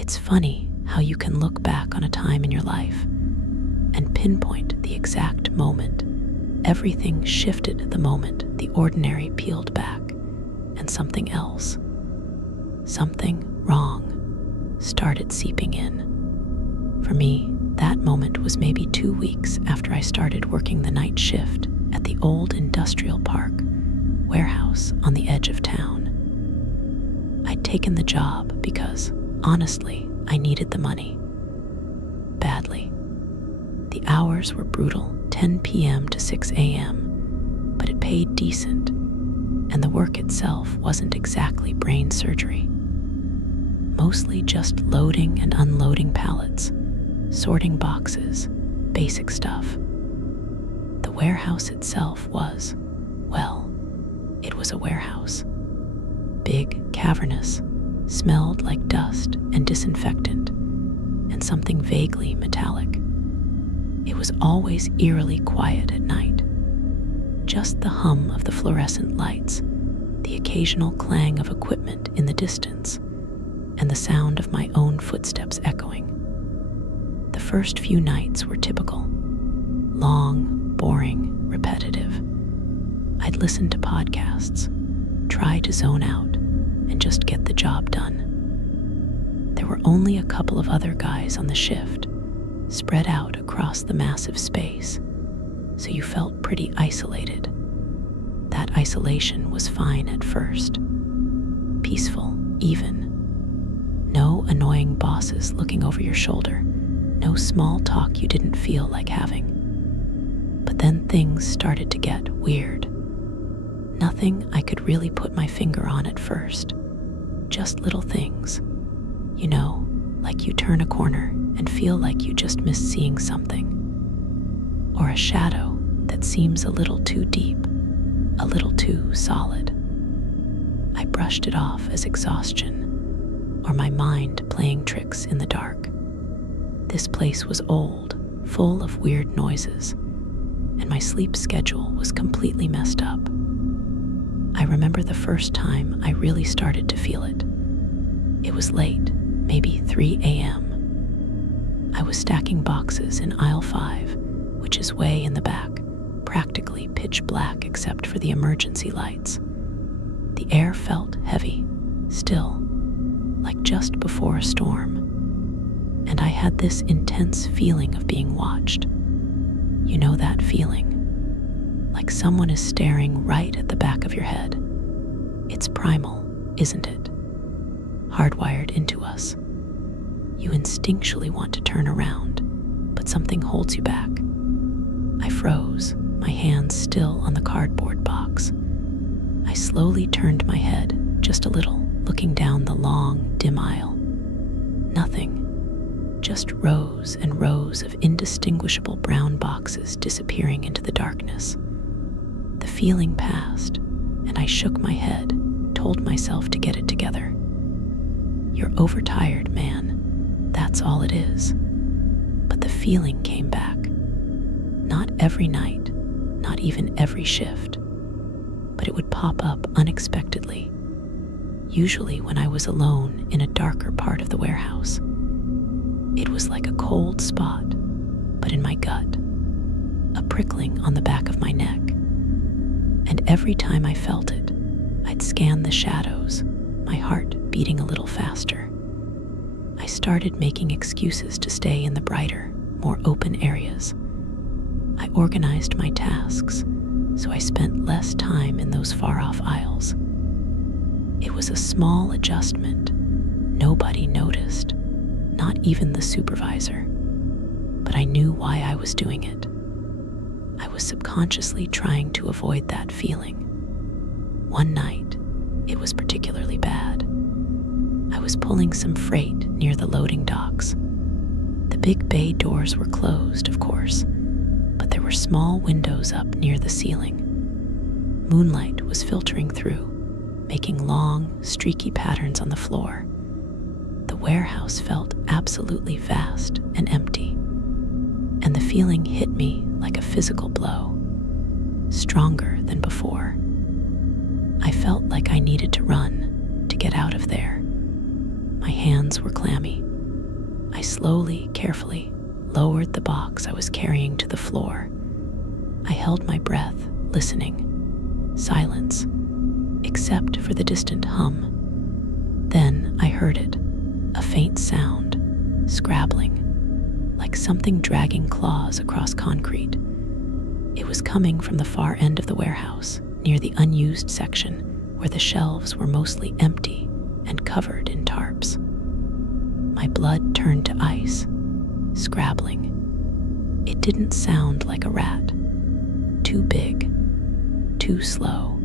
It's funny how you can look back on a time in your life and pinpoint the exact moment. Everything shifted the moment the ordinary peeled back, and something else, something wrong, started seeping in. For me, that moment was maybe 2 weeks after I started working the night shift at the old industrial park warehouse on the edge of town. I'd taken the job because, honestly, I needed the money. Badly. The hours were brutal, 10 p.m. to 6 a.m., but it paid decent, and the work itself wasn't exactly brain surgery. Mostly just loading and unloading pallets, sorting boxes, basic stuff. The warehouse itself was, well, it was a warehouse. Big, cavernous, smelled like dust and disinfectant, and something vaguely metallic. It was always eerily quiet at night. Just the hum of the fluorescent lights, the occasional clang of equipment in the distance, and the sound of my own footsteps echoing. The first few nights were typical. Long, boring, repetitive. I'd listen to podcasts, try to zone out, and just get the job done. There were only a couple of other guys on the shift, spread out across the massive space, so you felt pretty isolated. That isolation was fine at first. Peaceful, even. No annoying bosses looking over your shoulder, no small talk you didn't feel like having. But then things started to get weird. Nothing I could really put my finger on at first. Just little things. You know, like you turn a corner and feel like you just missed seeing something. Or a shadow that seems a little too deep, a little too solid. I brushed it off as exhaustion, or my mind playing tricks in the dark. This place was old, full of weird noises, and my sleep schedule was completely messed up. I remember the first time I really started to feel it. It was late, maybe 3 a.m. I was stacking boxes in aisle 5, which is way in the back, practically pitch black except for the emergency lights. The air felt heavy, still, like just before a storm. And I had this intense feeling of being watched. You know that feeling? Like someone is staring right at the back of your head. It's primal, isn't it? Hardwired into us. You instinctually want to turn around, but something holds you back. I froze, my hands still on the cardboard box. I slowly turned my head, just a little, looking down the long, dim aisle. Nothing. Just rows and rows of indistinguishable brown boxes disappearing into the darkness. The feeling passed, and I shook my head, told myself to get it together. You're overtired, man. That's all it is. But the feeling came back. Not every night, not even every shift, but it would pop up unexpectedly, usually when I was alone in a darker part of the warehouse. It was like a cold spot, but in my gut, a prickling on the back of my neck. And every time I felt it, I'd scan the shadows, my heart beating a little faster. I started making excuses to stay in the brighter, more open areas. I organized my tasks, so I spent less time in those far-off aisles. It was a small adjustment. Nobody noticed, not even the supervisor. But I knew why I was doing it. I was subconsciously trying to avoid that feeling. One night, it was particularly bad. I was pulling some freight near the loading docks. The big bay doors were closed, of course, but there were small windows up near the ceiling. Moonlight was filtering through, making long, streaky patterns on the floor. The warehouse felt absolutely vast and empty, and the feeling hit me like a physical blow, stronger than before. I felt like I needed to run, to get out of there. My hands were clammy, I slowly, carefully lowered the box I was carrying to the floor. I held my breath, listening. Silence, except for the distant hum. Then I heard it, a faint sound, scrabbling, like something dragging claws across concrete. It was coming from the far end of the warehouse, near the unused section where the shelves were mostly empty and covered in tarps. My blood turned to ice, scrabbling. It didn't sound like a rat. Too big, too slow,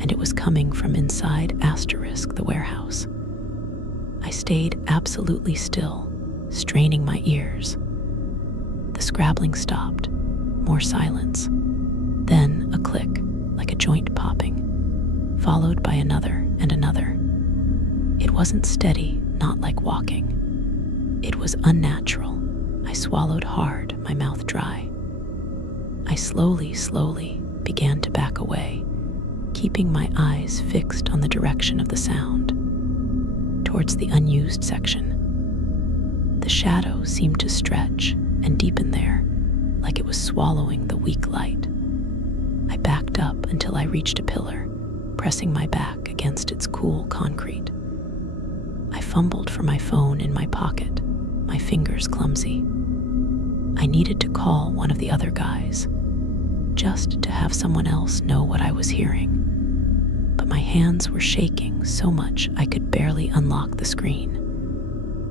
and it was coming from inside the warehouse. I stayed absolutely still, straining my ears. The scrabbling stopped, more silence, then a click, like a joint popping, followed by another and another. It wasn't steady, not like walking. It was unnatural. I swallowed hard, my mouth dry. I slowly began to back away, keeping my eyes fixed on the direction of the sound, towards the unused section. The shadow seemed to stretch and deepen there, like it was swallowing the weak light. I backed up until I reached a pillar, pressing my back against its cool concrete. I fumbled for my phone in my pocket, my fingers clumsy. I needed to call one of the other guys, just to have someone else know what I was hearing. But my hands were shaking so much I could barely unlock the screen.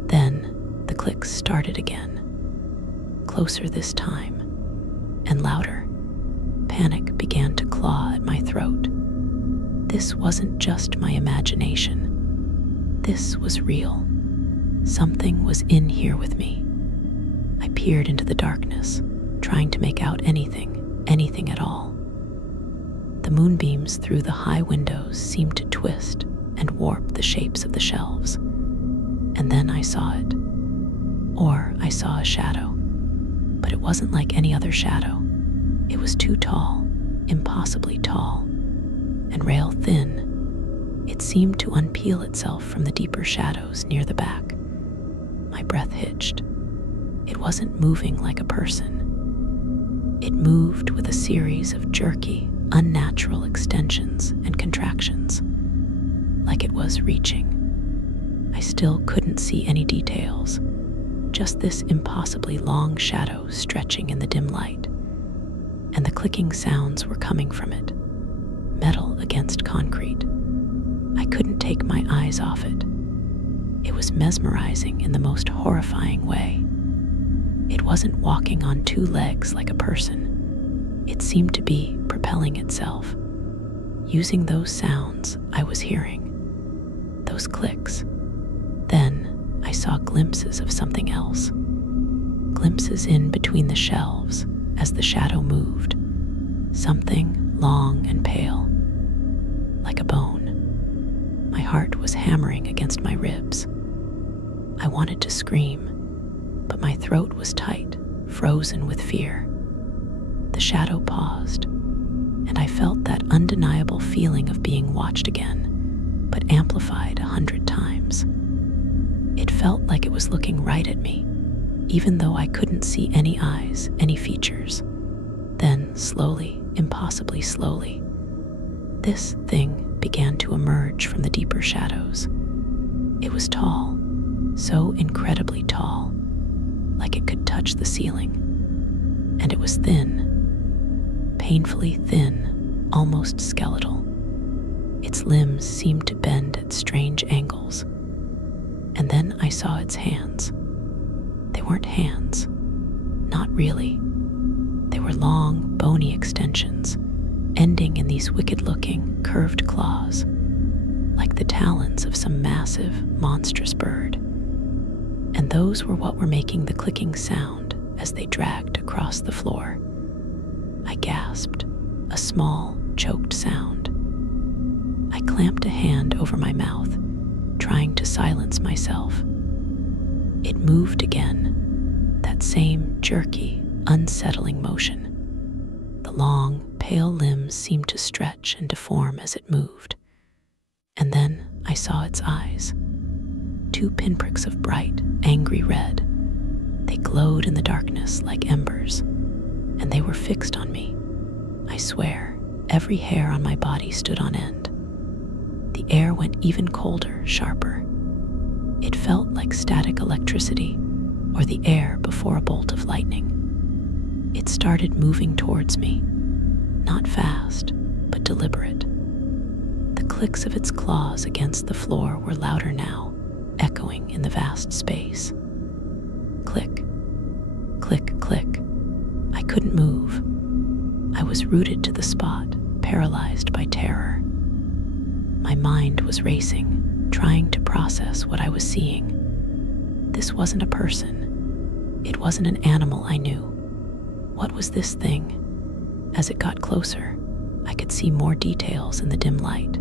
Then the clicks started again, closer this time, and louder. Panic began to claw at my throat. This wasn't just my imagination. This was real. Something was in here with me. I peered into the darkness, trying to make out anything at all. The moonbeams through the high windows seemed to twist and warp the shapes of the shelves. And then I saw it. Or I saw a shadow. But it wasn't like any other shadow. It was too tall, impossibly tall, and rail thin. It seemed to unpeel itself from the deeper shadows near the back. My breath hitched. It wasn't moving like a person. It moved with a series of jerky, unnatural extensions and contractions, like it was reaching. I still couldn't see any details, just this impossibly long shadow stretching in the dim light. And the clicking sounds were coming from it, metal against concrete. I couldn't take my eyes off it. It was mesmerizing in the most horrifying way. It wasn't walking on two legs like a person. It seemed to be propelling itself, using those sounds I was hearing, those clicks. Then I saw glimpses of something else, glimpses in between the shelves as the shadow moved, something long and pale, like a bone. My heart was hammering against my ribs. I wanted to scream, but my throat was tight, frozen with fear. The shadow paused, and I felt that undeniable feeling of being watched again, but amplified 100 times. It felt like it was looking right at me, even though I couldn't see any eyes, any features. Then, slowly, impossibly slowly, this thing began to emerge from the deeper shadows. It was tall, so incredibly tall, like it could touch the ceiling. And it was thin, painfully thin, almost skeletal. Its limbs seemed to bend at strange angles. And then I saw its hands. They weren't hands, not really. They were long, bony extensions, ending in these wicked-looking, curved claws, like the talons of some massive, monstrous bird. And those were what were making the clicking sound as they dragged across the floor. I gasped, a small, choked sound. I clamped a hand over my mouth, trying to silence myself. It moved again, that same jerky, unsettling motion. The long, pale limbs seemed to stretch and deform as it moved. And then I saw its eyes. 2 pinpricks of bright, angry red. They glowed in the darkness like embers, and they were fixed on me. I swear, every hair on my body stood on end. The air went even colder, sharper. It felt like static electricity, or the air before a bolt of lightning. It started moving towards me, not fast, but deliberate. The clicks of its claws against the floor were louder now, echoing in the vast space. Click, click, click. I couldn't move. I was rooted to the spot, paralyzed by terror. My mind was racing, trying to process what I was seeing. This wasn't a person. It wasn't an animal I knew. What was this thing? As it got closer, I could see more details in the dim light.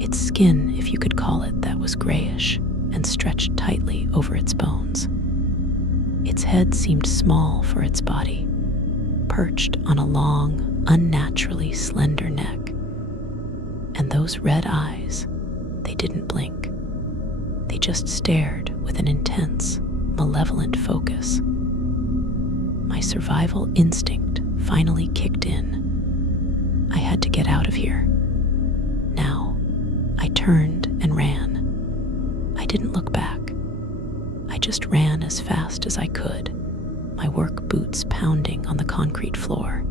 Its skin, if you could call it that, was grayish and stretched tightly over its bones. Its head seemed small for its body, perched on a long, unnaturally slender neck. And those red eyes, they didn't blink. They just stared with an intense, malevolent focus. My survival instinct finally kicked in. I had to get out of here. Now, I turned and ran. I didn't look back. I just ran as fast as I could, my work boots pounding on the concrete floor,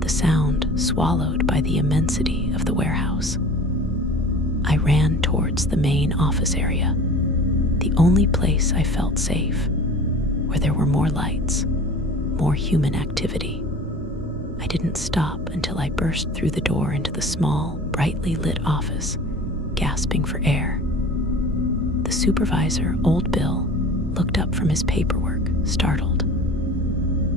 the sound swallowed by the immensity of the warehouse. I ran towards the main office area, the only place I felt safe, where there were more lights, more human activity. I didn't stop until I burst through the door into the small, brightly lit office, gasping for air. The supervisor, old Bill, looked up from his paperwork, startled.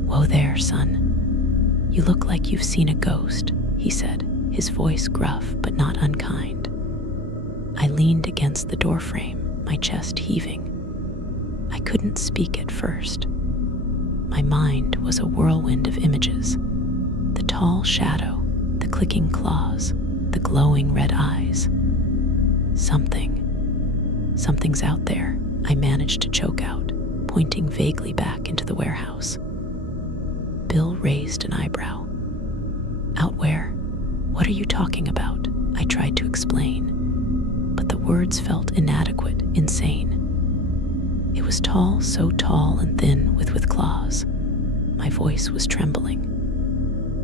"Whoa there, son. You look like you've seen a ghost," he said, his voice gruff but not unkind. I leaned against the doorframe, my chest heaving. I couldn't speak at first. My mind was a whirlwind of images. The tall shadow, the clicking claws, the glowing red eyes. Something's out there, I managed to choke out, pointing vaguely back into the warehouse. Bill raised an eyebrow. "Out where? What are you talking about?" I tried to explain, but the words felt inadequate, insane. It was tall, so tall and thin with claws. My voice was trembling.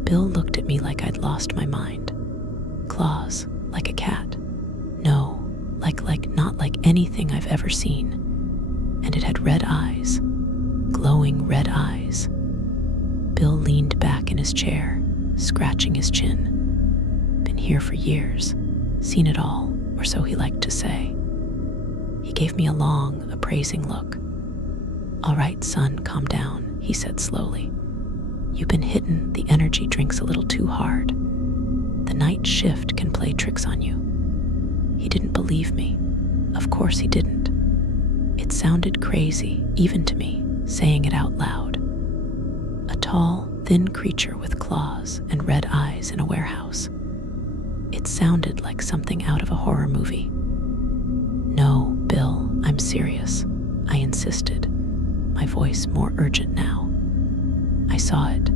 Bill looked at me like I'd lost my mind. Claws, like a cat. No, not like anything I've ever seen. And it had red eyes, glowing red eyes. Bill leaned back in his chair, scratching his chin. Been here for years, seen it all, or so he liked to say. He gave me a long, appraising look. "All right, son, calm down," he said slowly. "You've been hitting the energy drinks a little too hard. The night shift can play tricks on you." He didn't believe me. Of course he didn't. It sounded crazy, even to me, saying it out loud. A tall, thin creature with claws and red eyes in a warehouse. It sounded like something out of a horror movie. "No, Bill, I'm serious," I insisted, my voice more urgent now. "I saw it.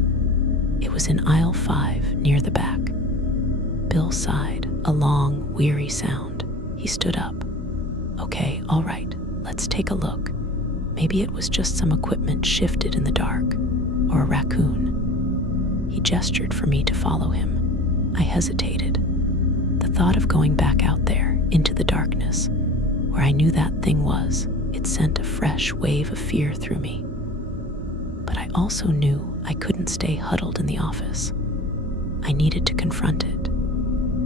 It was in aisle 5, near the back." Bill sighed, a long, weary sound. He stood up. "Okay, all right, let's take a look. Maybe it was just some equipment shifted in the dark, or a raccoon." He gestured for me to follow him. I hesitated. The thought of going back out there, into the darkness, where I knew that thing was, it sent a fresh wave of fear through me. But I also knew I couldn't stay huddled in the office. I needed to confront it,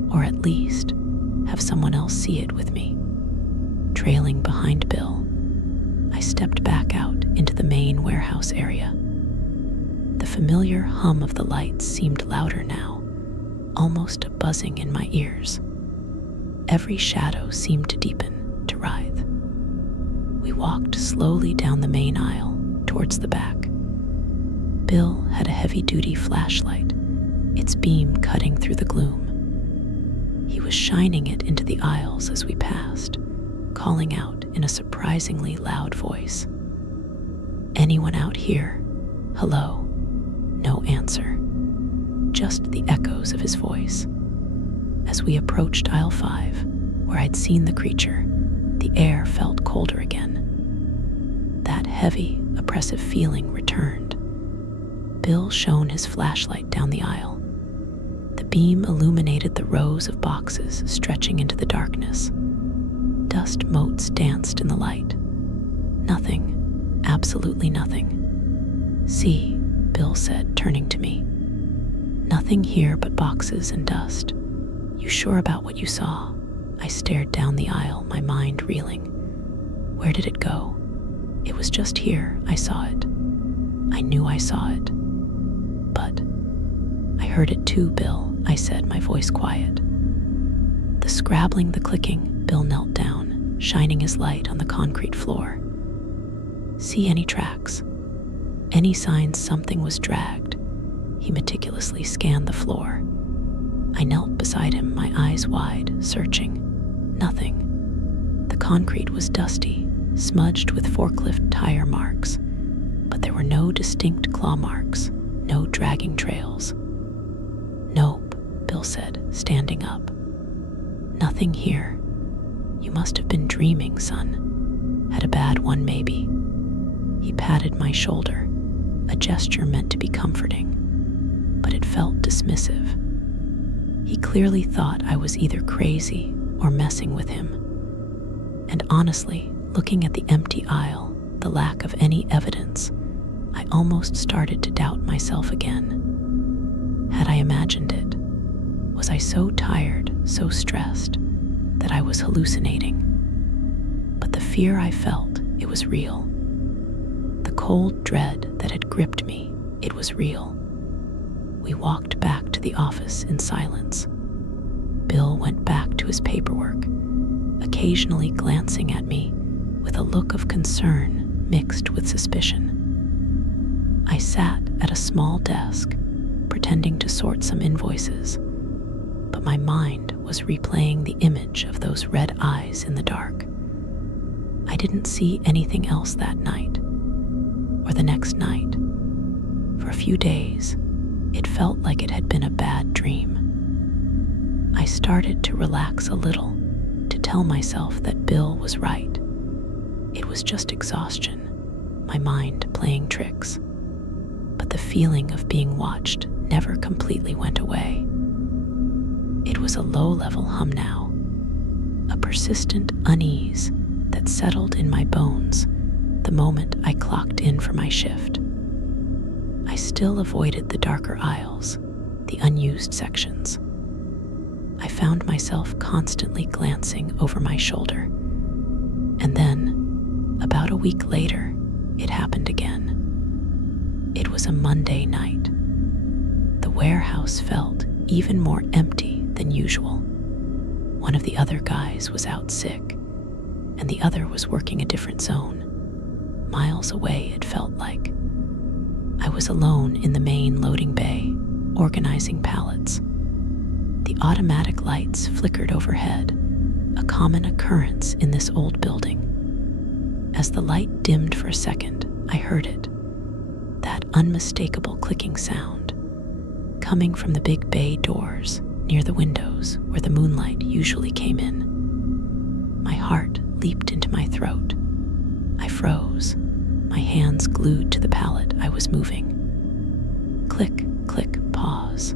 or at least have someone else see it with me. Trailing behind Bill, I stepped back out into the main warehouse area. The familiar hum of the lights seemed louder now, almost a buzzing in my ears. Every shadow seemed to deepen, to writhe. We walked slowly down the main aisle, towards the back. Bill had a heavy-duty flashlight, its beam cutting through the gloom. He was shining it into the aisles as we passed, calling out in a surprisingly loud voice. "Anyone out here? Hello?" No answer, just the echoes of his voice. As we approached aisle 5, where I'd seen the creature, the air felt colder again. That heavy, oppressive feeling returned. Bill shone his flashlight down the aisle. The beam illuminated the rows of boxes stretching into the darkness. Dust motes danced in the light. Nothing, absolutely nothing. "See," Bill said, turning to me. "Nothing here but boxes and dust. You sure about what you saw?" I stared down the aisle, my mind reeling. Where did it go? It was just here. I saw it. I knew I saw it. But I heard it too, Bill, I said, my voice quiet. The scrabbling, the clicking. Bill knelt down, shining his light on the concrete floor. "See any tracks? Any signs something was dragged?" He meticulously scanned the floor. I knelt beside him, my eyes wide, searching. Nothing. The concrete was dusty, smudged with forklift tire marks, but there were no distinct claw marks, no dragging trails. "Nope," Bill said, standing up. "Nothing here. You must have been dreaming, son. Had a bad one, maybe." He patted my shoulder, a gesture meant to be comforting, but it felt dismissive. He clearly thought I was either crazy or messing with him. And honestly, looking at the empty aisle, the lack of any evidence, I almost started to doubt myself again. Had I imagined it? Was I so tired, so stressed, that I was hallucinating? But the fear I felt, it was real. The cold dread that had gripped me, it was real. We walked back to the office in silence. Bill went back to his paperwork, occasionally glancing at me with a look of concern mixed with suspicion. I sat at a small desk, pretending to sort some invoices, but my mind was replaying the image of those red eyes in the dark. I didn't see anything else that night, or the next night. For a few days, it felt like it had been a bad dream. I started to relax a little, to tell myself that Bill was right. It was just exhaustion, my mind playing tricks. But the feeling of being watched never completely went away. It was a low-level hum now, a persistent unease that settled in my bones the moment I clocked in for my shift. I still avoided the darker aisles, the unused sections. I found myself constantly glancing over my shoulder. And then, about a week later, it happened again. It was a Monday night. The warehouse felt even more empty than usual. One of the other guys was out sick, and the other was working a different zone. Miles away, it felt like. I was alone in the main loading bay, organizing pallets. The automatic lights flickered overhead, a common occurrence in this old building. As the light dimmed for a second, I heard it, that unmistakable clicking sound, coming from the big bay doors near the windows where the moonlight usually came in. My heart leaped into my throat. I froze, my hands glued to the pallet I was moving. Click, click, pause.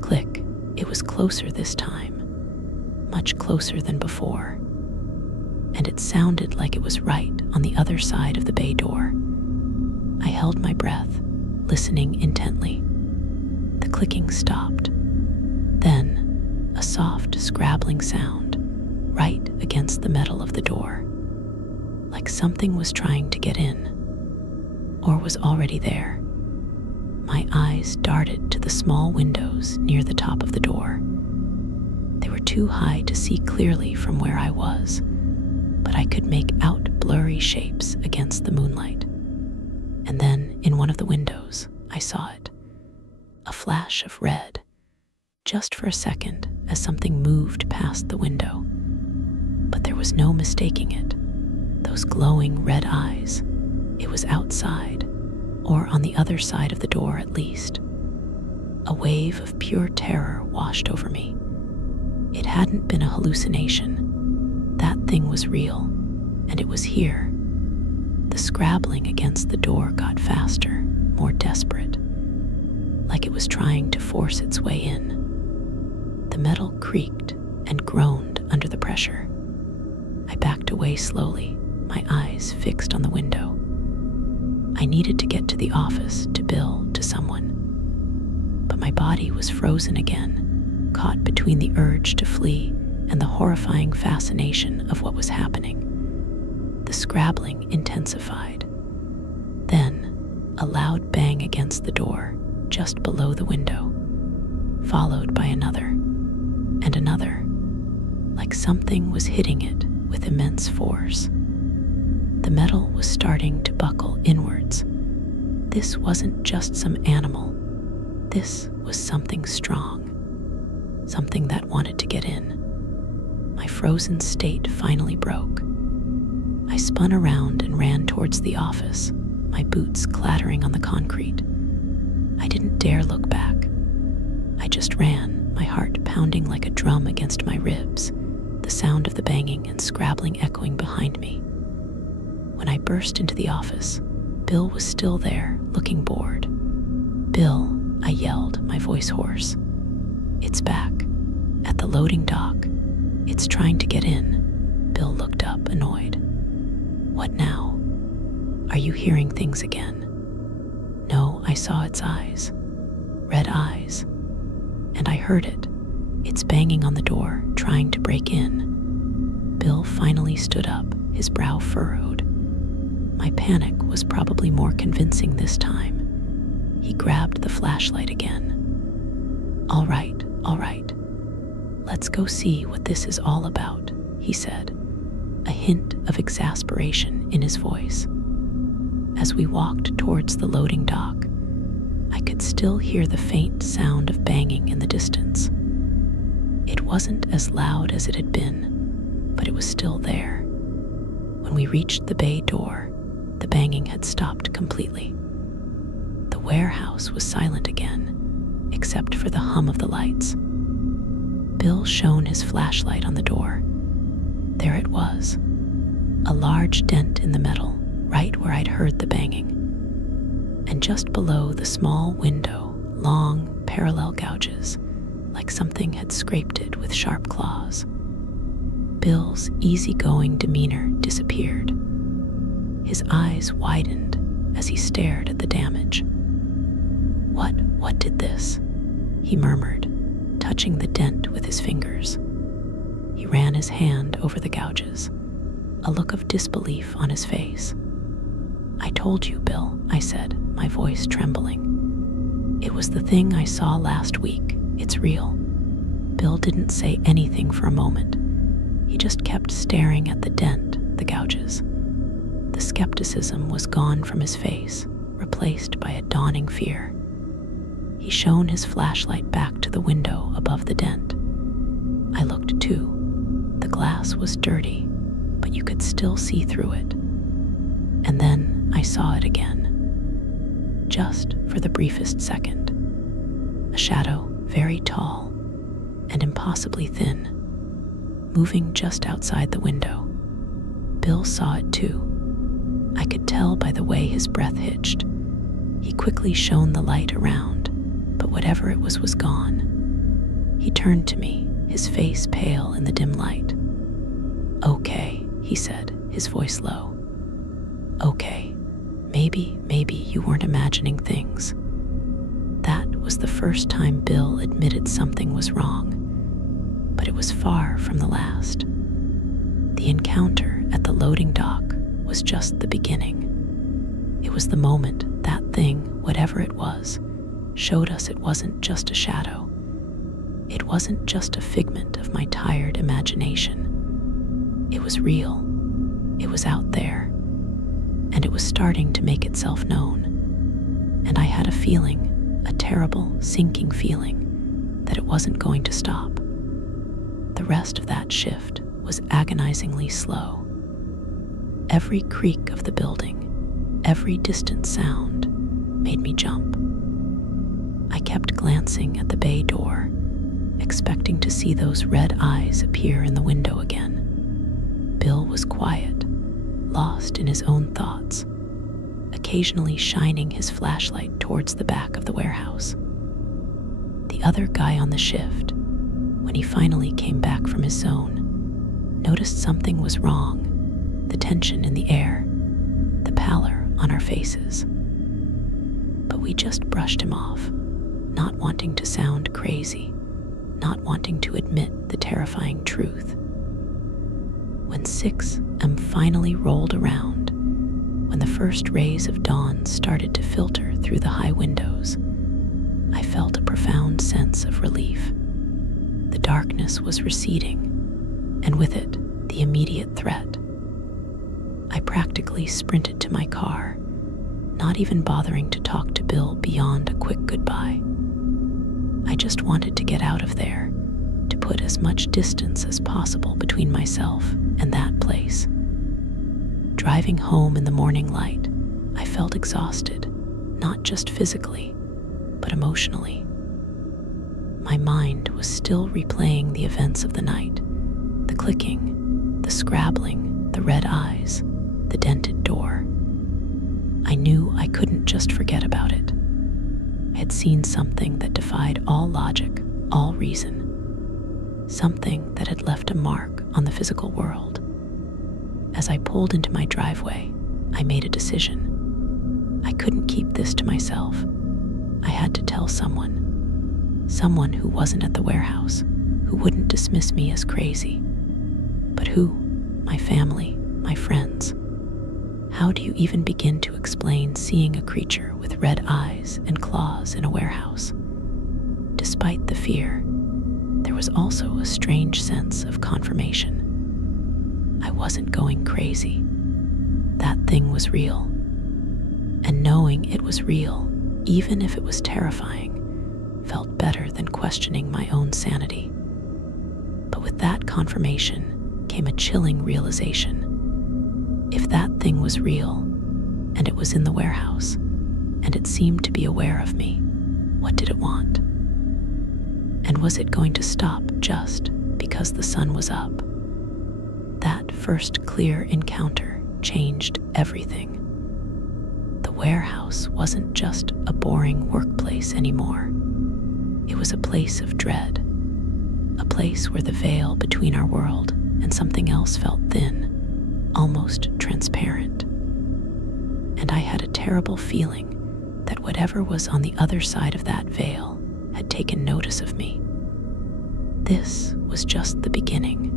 Click. It was closer this time, much closer than before, and it sounded like it was right on the other side of the bay door. I held my breath, listening intently. The clicking stopped. Then, a soft, scrabbling sound right against the metal of the door, like something was trying to get in, or was already there. My eyes darted to the small windows near the top of the door. They were too high to see clearly from where I was, but I could make out blurry shapes against the moonlight. And then, in one of the windows, I saw it. A flash of red, just for a second as something moved past the window. But there was no mistaking it. Those glowing red eyes. It was outside, or on the other side of the door at least. A wave of pure terror washed over me. It hadn't been a hallucination. That thing was real, and it was here. The scrabbling against the door got faster, more desperate, like it was trying to force its way in. The metal creaked and groaned under the pressure. I backed away slowly, my eyes fixed on the window. I needed to get to the office, to Bill, to someone. But my body was frozen again, caught between the urge to flee and the horrifying fascination of what was happening. The scrabbling intensified. Then, a loud bang against the door, just below the window, followed by another, and another, like something was hitting it with immense force. The metal was starting to buckle inwards. This wasn't just some animal. This was something strong, something that wanted to get in. My frozen state finally broke. I spun around and ran towards the office, my boots clattering on the concrete. I didn't dare look back. I just ran, my heart pounding like a drum against my ribs, the sound of the banging and scrabbling echoing behind me. When I burst into the office, Bill was still there, looking bored. "Bill," I yelled, my voice hoarse. "It's back, at the loading dock. It's trying to get in." Bill looked up, annoyed. "What now? Are you hearing things again?" No, I saw its eyes. Red eyes. And I heard it. It's banging on the door, trying to break in. Bill finally stood up, his brow furrowed. My panic was probably more convincing this time. He grabbed the flashlight again. All right. Let's go see what this is all about," he said, a hint of exasperation in his voice. As we walked towards the loading dock, I could still hear the faint sound of banging in the distance. It wasn't as loud as it had been, but it was still there. When we reached the bay door, the banging had stopped completely. The warehouse was silent again, except for the hum of the lights. Bill shone his flashlight on the door. There it was, a large dent in the metal, right where I'd heard the banging. And just below the small window, long, parallel gouges, like something had scraped it with sharp claws. Bill's easygoing demeanor disappeared. His eyes widened as he stared at the damage. What did this?" he murmured, touching the dent with his fingers. He ran his hand over the gouges, a look of disbelief on his face. "I told you, Bill," I said, my voice trembling. "It was the thing I saw last week. It's real." Bill didn't say anything for a moment. He just kept staring at the dent, the gouges. The skepticism was gone from his face, replaced by a dawning fear. He shone his flashlight back to the window above the dent. I looked too. The glass was dirty, but you could still see through it. And then I saw it again. Just for the briefest second. A shadow, very tall and impossibly thin, moving just outside the window. Bill saw it too. I could tell by the way his breath hitched. He quickly shone the light around, but whatever it was gone. He turned to me, his face pale in the dim light. "Okay," he said, his voice low. "Okay, maybe you weren't imagining things." That was the first time Bill admitted something was wrong, but it was far from the last. The encounter at the loading dock was just the beginning. It was the moment that thing, whatever it was, showed us it wasn't just a shadow. It wasn't just a figment of my tired imagination. It was real. It was out there. And it was starting to make itself known. And I had a feeling, a terrible, sinking feeling, that it wasn't going to stop. The rest of that shift was agonizingly slow. Every creak of the building, every distant sound made me jump. I kept glancing at the bay door, expecting to see those red eyes appear in the window again. Bill was quiet, lost in his own thoughts, occasionally shining his flashlight towards the back of the warehouse. The other guy on the shift, when he finally came back from his zone, noticed something was wrong, the tension in the air, the pallor on our faces. But we just brushed him off, not wanting to sound crazy, not wanting to admit the terrifying truth. When 6 AM finally rolled around, when the first rays of dawn started to filter through the high windows, I felt a profound sense of relief. The darkness was receding, and with it, the immediate threat. I practically sprinted to my car, not even bothering to talk to Bill beyond a quick goodbye. I just wanted to get out of there, to put as much distance as possible between myself and that place. Driving home in the morning light, I felt exhausted, not just physically, but emotionally. My mind was still replaying the events of the night, the clicking, the scrabbling, the red eyes, the dented door. I knew I couldn't just forget about it. I had seen something that defied all logic, all reason, something that had left a mark on the physical world. As I pulled into my driveway, I made a decision. I couldn't keep this to myself. I had to tell someone who wasn't at the warehouse, who wouldn't dismiss me as crazy, but who, my family, my friends. How do you even begin to explain seeing a creature with red eyes and claws in a warehouse? Despite the fear, there was also a strange sense of confirmation. I wasn't going crazy. That thing was real. And knowing it was real, even if it was terrifying, felt better than questioning my own sanity. But with that confirmation came a chilling realization. If that thing was real, and it was in the warehouse, and it seemed to be aware of me, what did it want? And was it going to stop just because the sun was up? That first clear encounter changed everything. The warehouse wasn't just a boring workplace anymore. It was a place of dread, a place where the veil between our world and something else felt thin, almost transparent. And I had a terrible feeling that whatever was on the other side of that veil had taken notice of me. This was just the beginning.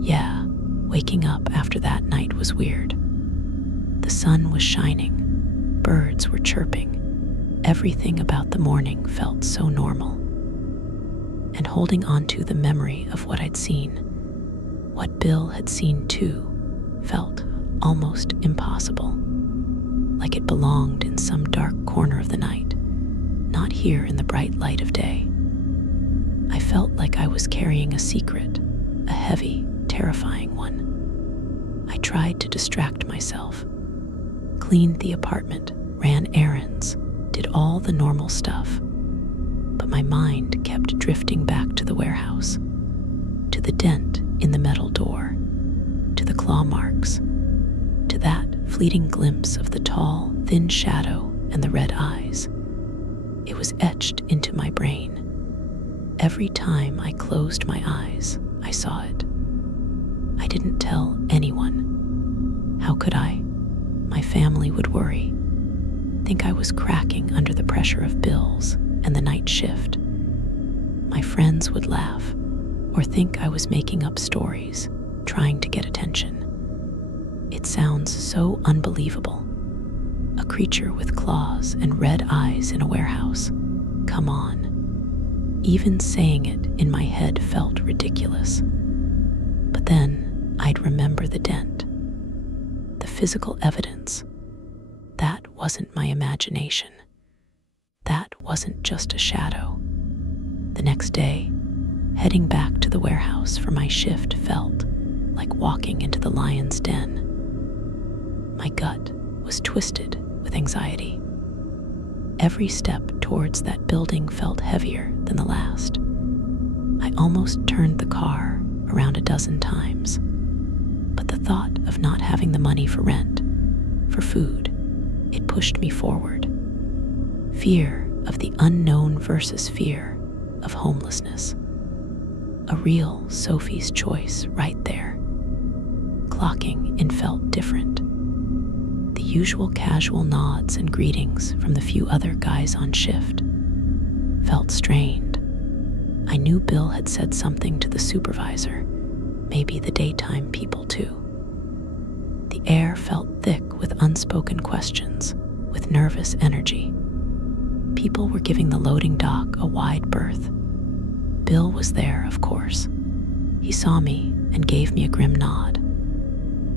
Yeah, waking up after that night was weird. The sun was shining, birds were chirping, everything about the morning felt so normal. And holding on to the memory of what I'd seen, what Bill had seen too, felt almost impossible, like it belonged in some dark corner of the night, not here in the bright light of day. I felt like I was carrying a secret, a heavy, terrifying one. I tried to distract myself, cleaned the apartment, ran errands, did all the normal stuff, but my mind kept drifting back to the warehouse, to the dent in the metal door, to the claw marks, to that fleeting glimpse of the tall, thin shadow and the red eyes. It was etched into my brain. Every time I closed my eyes, I saw it. I didn't tell anyone. How could I? My family would worry, think I was cracking under the pressure of bills and the night shift. My friends would laugh or think I was making up stories, trying to get attention. It sounds so unbelievable. A creature with claws and red eyes in a warehouse. Come on. Even saying it in my head felt ridiculous. But then I'd remember the dent, the physical evidence. That wasn't my imagination. That wasn't just a shadow. The next day, Heading back to the warehouse for my shift felt like walking into the lion's den. My gut was twisted with anxiety. Every step towards that building felt heavier than the last. I almost turned the car around a dozen times, but the thought of not having the money for rent, for food, it pushed me forward. Fear of the unknown versus fear of homelessness. A real Sophie's choice right there. Clocking in felt different. The usual casual nods and greetings from the few other guys on shift felt strained. I knew Bill had said something to the supervisor, maybe the daytime people too. The air felt thick with unspoken questions, with nervous energy. People were giving the loading dock a wide berth. Bill was there, of course. He saw me and gave me a grim nod.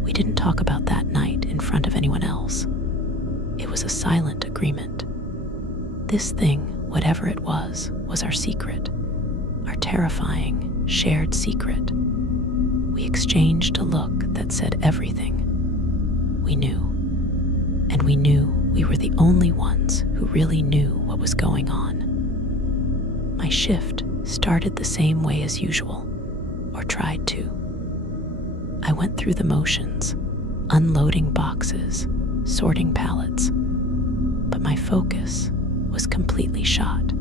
We didn't talk about that night in front of anyone else. It was a silent agreement. This thing, whatever it was our secret, our terrifying, shared secret. We exchanged a look that said everything. We knew. And we knew we were the only ones who really knew what was going on. My shift started the same way as usual, or tried to. I went through the motions, unloading boxes, sorting pallets, but my focus was completely shot.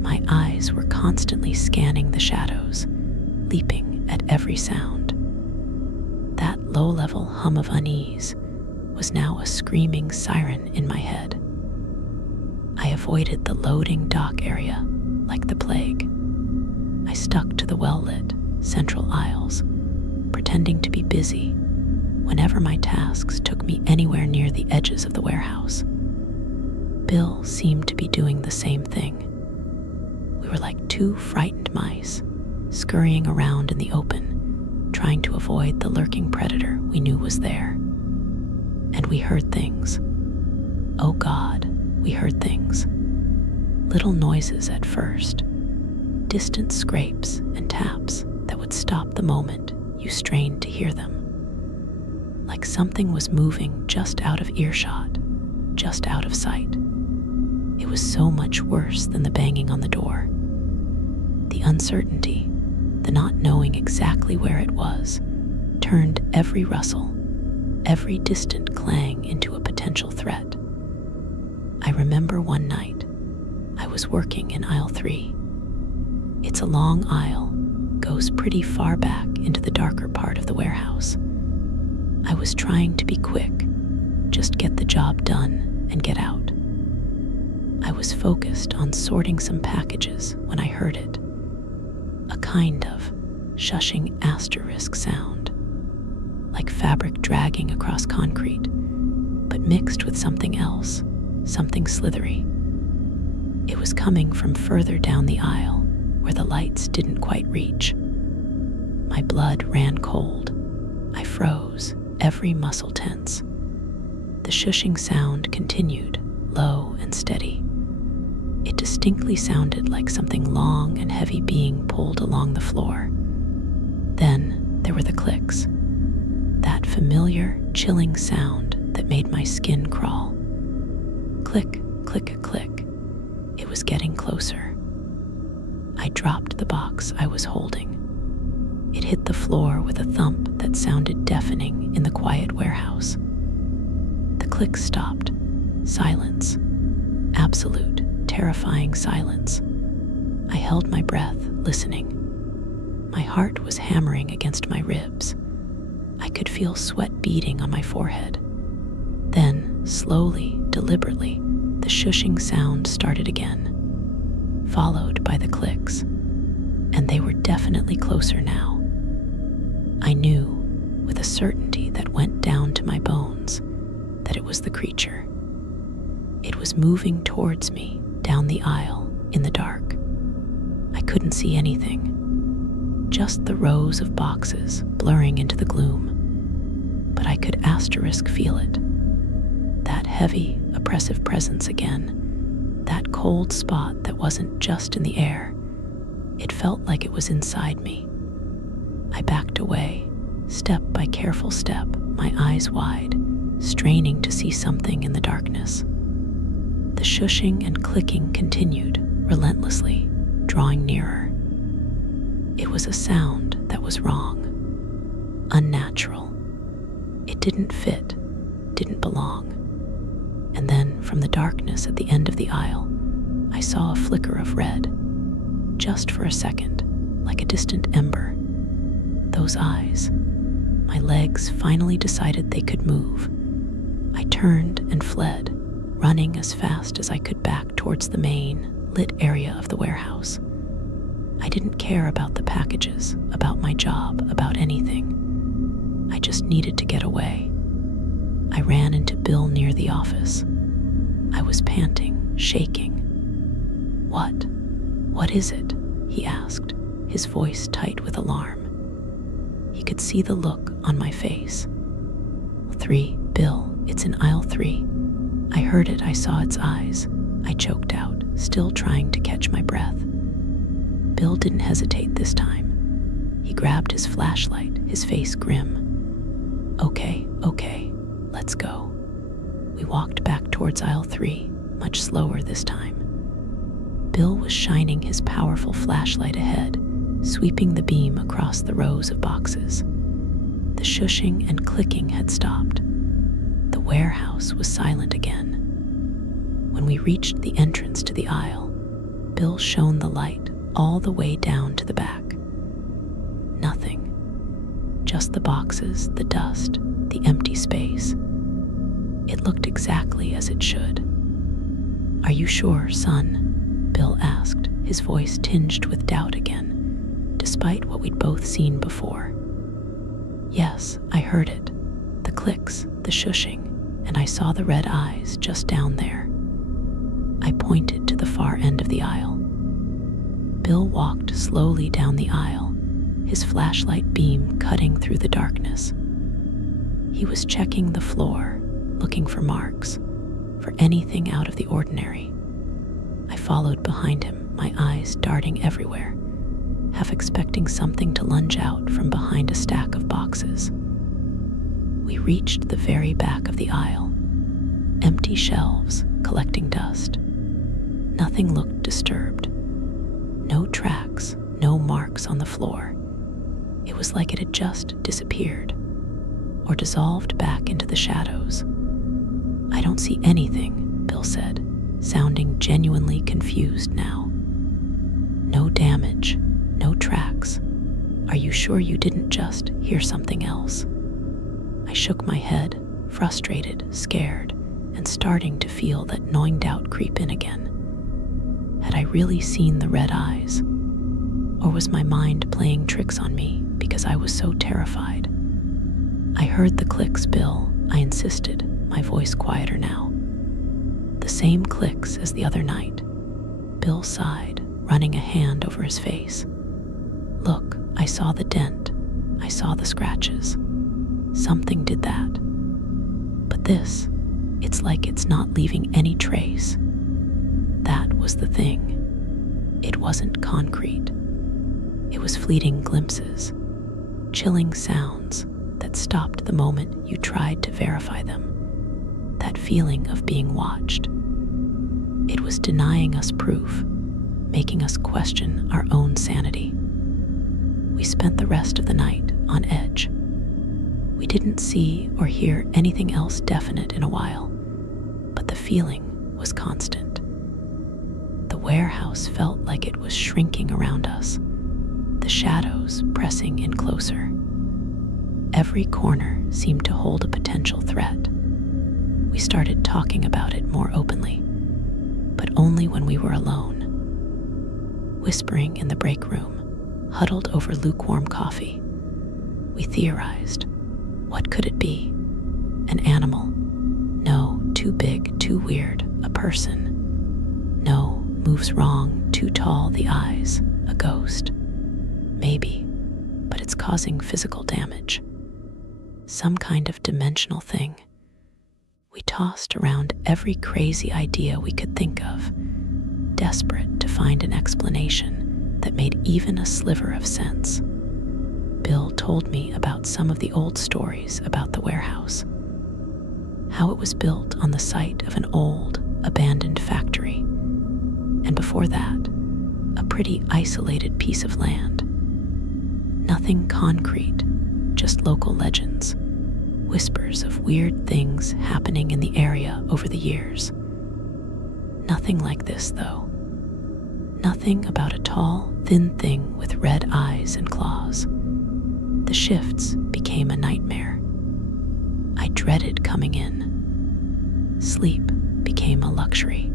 My eyes were constantly scanning the shadows, leaping at every sound. That low-level hum of unease was now a screaming siren in my head. I avoided the loading dock area like the plague. I stuck to the well-lit central aisles, pretending to be busy whenever my tasks took me anywhere near the edges of the warehouse. Bill seemed to be doing the same thing. We were like two frightened mice, scurrying around in the open, trying to avoid the lurking predator we knew was there. And we heard things. Oh God, we heard things. Little noises at first, distant scrapes and taps that would stop the moment you strained to hear them. Like something was moving just out of earshot, just out of sight. It was so much worse than the banging on the door. The uncertainty, the not knowing exactly where it was, turned every rustle, every distant clang into a potential threat. I remember one night, I was working in aisle 3. It's a long aisle, goes pretty far back into the darker part of the warehouse. I was trying to be quick, just get the job done and get out. I was focused on sorting some packages when I heard it. A kind of shushing asterisk sound, like fabric dragging across concrete, but mixed with something else, something slithery. It was coming from further down the aisle, where the lights didn't quite reach. My blood ran cold. I froze, every muscle tense. The shushing sound continued, low and steady. It distinctly sounded like something long and heavy being pulled along the floor. Then there were the clicks. That familiar, chilling sound that made my skin crawl. Click, click, click. It was getting closer. I dropped the box I was holding. It hit the floor with a thump that sounded deafening in the quiet warehouse. The clicks stopped. Silence. Absolute, terrifying silence. I held my breath, listening. My heart was hammering against my ribs. I could feel sweat beading on my forehead. Then, slowly, deliberately, the shushing sound started again, followed by the clicks, and they were definitely closer now. I knew, with a certainty that went down to my bones, that it was the creature. It was moving towards me down the aisle in the dark. I couldn't see anything, just the rows of boxes blurring into the gloom, but I could asterisk feel it. That heavy, oppressive presence again, that cold spot that wasn't just in the air, It felt like it was inside me. I backed away, step by careful step, my eyes wide, straining to see something in the darkness. The shushing and clicking continued, relentlessly, drawing nearer. It was a sound that was wrong, unnatural. It didn't fit, didn't belong. And then, from the darkness at the end of the aisle, I saw a flicker of red, just for a second, like a distant ember. Those eyes. My legs finally decided they could move. I turned and fled, running as fast as I could back towards the main, lit area of the warehouse. I didn't care about the packages, about my job, about anything. I just needed to get away. I ran into Bill near the office. I was panting, shaking. "What? What is it?" he asked, his voice tight with alarm. He could see the look on my face. "3, Bill, it's in aisle 3. I heard it, I saw its eyes." I choked out, still trying to catch my breath. Bill didn't hesitate this time. He grabbed his flashlight, his face grim. Okay, let's go." We walked back towards aisle 3, much slower this time. Bill was shining his powerful flashlight ahead, sweeping the beam across the rows of boxes. The shushing and clicking had stopped. The warehouse was silent again. When we reached the entrance to the aisle, Bill shone the light all the way down to the back. Nothing. Just the boxes, the dust, the empty space. It looked exactly as it should. "Are you sure, son?" Bill asked, his voice tinged with doubt again, despite what we'd both seen before. "Yes, I heard it. The clicks, the shushing, and I saw the red eyes just down there." I pointed to the far end of the aisle. Bill walked slowly down the aisle, his flashlight beam cutting through the darkness. He was checking the floor, looking for marks, for anything out of the ordinary. I followed behind him, my eyes darting everywhere, half expecting something to lunge out from behind a stack of boxes. We reached the very back of the aisle. Empty shelves, collecting dust. Nothing looked disturbed. No tracks, no marks on the floor. It was like it had just disappeared, or dissolved back into the shadows. "I don't see anything," Bill said, sounding genuinely confused now. "No damage, no tracks. Are you sure you didn't just hear something else?" I shook my head, frustrated, scared, and starting to feel that gnawing doubt creep in again. Had I really seen the red eyes? Or was my mind playing tricks on me because I was so terrified? "I heard the clicks, Bill," I insisted, my voice quieter now. "The same clicks as the other night." Bill sighed, running a hand over his face. "Look, I saw the dent. I saw the scratches. Something did that. But this, it's like it's not leaving any trace." That was the thing. It wasn't concrete. It was fleeting glimpses, chilling sounds that stopped the moment you tried to verify them. That feeling of being watched. It was denying us proof, making us question our own sanity. We spent the rest of the night on edge. We didn't see or hear anything else definite in a while, but the feeling was constant. The warehouse felt like it was shrinking around us, the shadows pressing in closer. Every corner seemed to hold a potential threat. We started talking about it more openly, but only when we were alone. Whispering in the break room, huddled over lukewarm coffee, we theorized. What could it be? An animal? No, too big, too weird. A person? No, moves wrong, too tall, the eyes. A ghost? Maybe, but it's causing physical damage. Some kind of dimensional thing. We tossed around every crazy idea we could think of, desperate to find an explanation, that made even a sliver of sense. Bill told me about some of the old stories about the warehouse, how it was built on the site of an old, abandoned factory, and before that, a pretty isolated piece of land. Nothing concrete, just local legends, whispers of weird things happening in the area over the years. Nothing like this, though. Nothing about a tall, thin thing with red eyes and claws. The shifts became a nightmare. I dreaded coming in. Sleep became a luxury.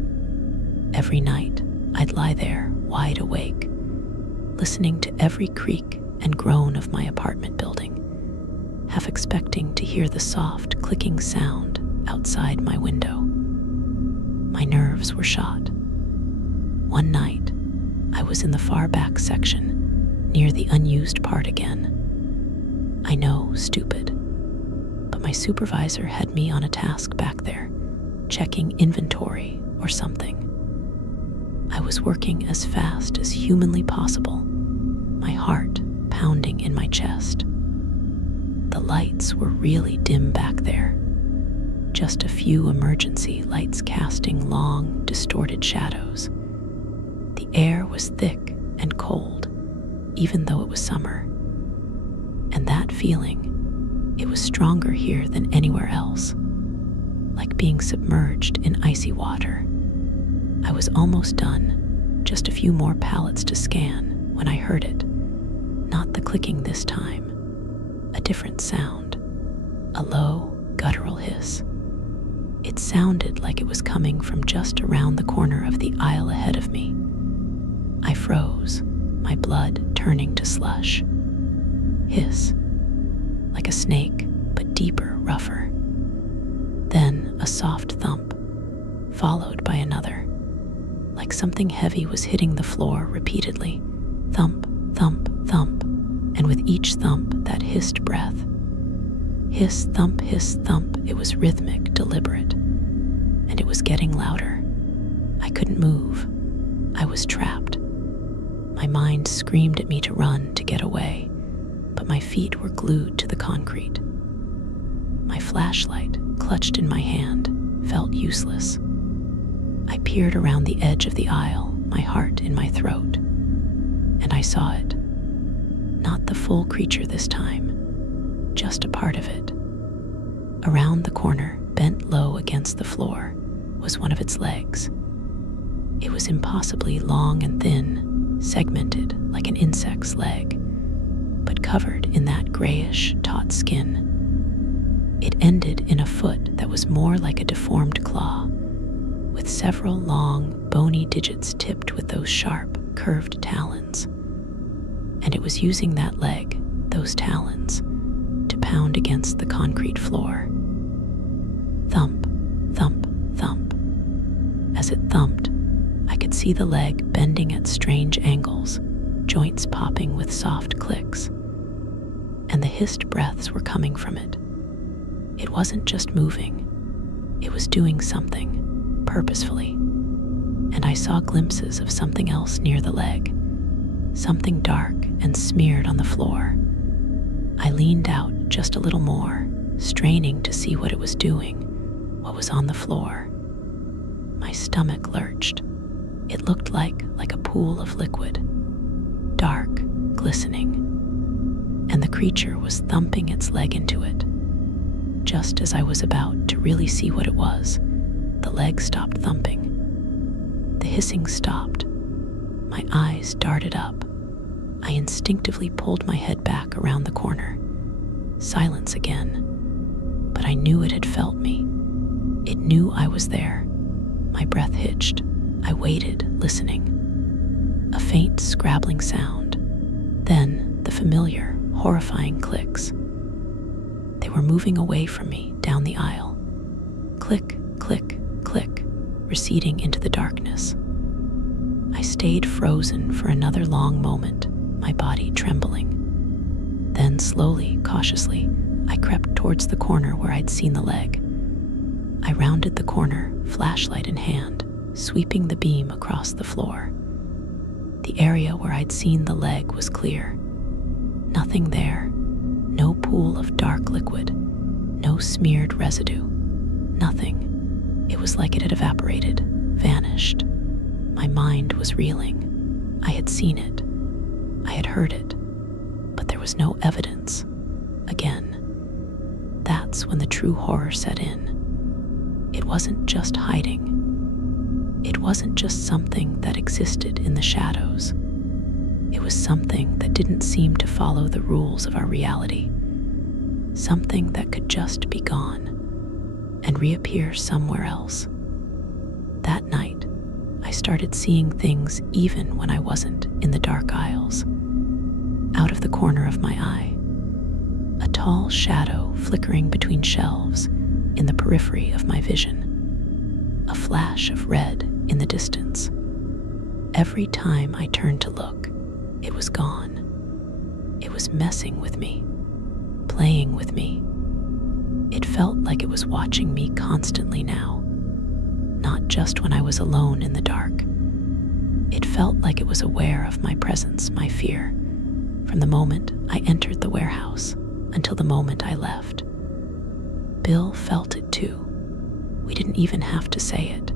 Every night, I'd lie there, wide awake, listening to every creak and groan of my apartment building, half expecting to hear the soft, clicking sound outside my window. My nerves were shot. One night, I was in the far back section, near the unused part again. I know, stupid, but my supervisor had me on a task back there, checking inventory or something. I was working as fast as humanly possible, my heart pounding in my chest. The lights were really dim back there, just a few emergency lights casting long, distorted shadows. The air was thick and cold, even though it was summer. And that feeling, it was stronger here than anywhere else, like being submerged in icy water. I was almost done, just a few more pallets to scan, when I heard it. Not the clicking this time, a different sound, a low, guttural hiss. It sounded like it was coming from just around the corner of the aisle ahead of me. I froze, my blood turning to slush. Hiss, like a snake, but deeper, rougher. Then a soft thump, followed by another, like something heavy was hitting the floor repeatedly. Thump, thump, thump, and with each thump, that hissed breath. Hiss, thump, it was rhythmic, deliberate, and it was getting louder. I couldn't move. I was trapped. My mind screamed at me to run, to get away, but my feet were glued to the concrete. My flashlight, clutched in my hand, felt useless. I peered around the edge of the aisle, my heart in my throat, and I saw it. Not the full creature this time, just a part of it. Around the corner, bent low against the floor, was one of its legs. It was impossibly long and thin, segmented like an insect's leg, but covered in that grayish, taut skin. It ended in a foot that was more like a deformed claw, with several long, bony digits tipped with those sharp, curved talons. And it was using that leg, those talons, to pound against the concrete floor. Thump, thump, thump. As it thumped, I could see the leg bending at strange angles, joints popping with soft clicks. And the hissed breaths were coming from it. It wasn't just moving, it was doing something, purposefully. And I saw glimpses of something else near the leg, something dark and smeared on the floor. I leaned out just a little more, straining to see what it was doing, what was on the floor. My stomach lurched. It looked like a pool of liquid, dark, glistening, and the creature was thumping its leg into it. Just as I was about to really see what it was, the leg stopped thumping. The hissing stopped. My eyes darted up. I instinctively pulled my head back around the corner. Silence again. But I knew it had felt me. It knew I was there. My breath hitched. I waited, listening. A faint scrabbling sound. Then the familiar, horrifying clicks. They were moving away from me down the aisle. Click, click, click, receding into the darkness. I stayed frozen for another long moment, my body trembling. Then slowly, cautiously, I crept towards the corner where I'd seen the leg. I rounded the corner, flashlight in hand, sweeping the beam across the floor. The area where I'd seen the leg was clear. Nothing there. No pool of dark liquid. No smeared residue. Nothing. It was like it had evaporated, vanished. My mind was reeling. I had seen it. I had heard it. But there was no evidence. Again. That's when the true horror set in. It wasn't just hiding. It wasn't just something that existed in the shadows. It was something that didn't seem to follow the rules of our reality. Something that could just be gone and reappear somewhere else. That night, I started seeing things even when I wasn't in the dark aisles. Out of the corner of my eye, a tall shadow flickering between shelves in the periphery of my vision. A flash of red in the distance. Every time I turned to look, it was gone. It was messing with me, playing with me. It felt like it was watching me constantly now, not just when I was alone in the dark. It felt like it was aware of my presence, my fear, from the moment I entered the warehouse until the moment I left. Bill felt it too. We didn't even have to say it.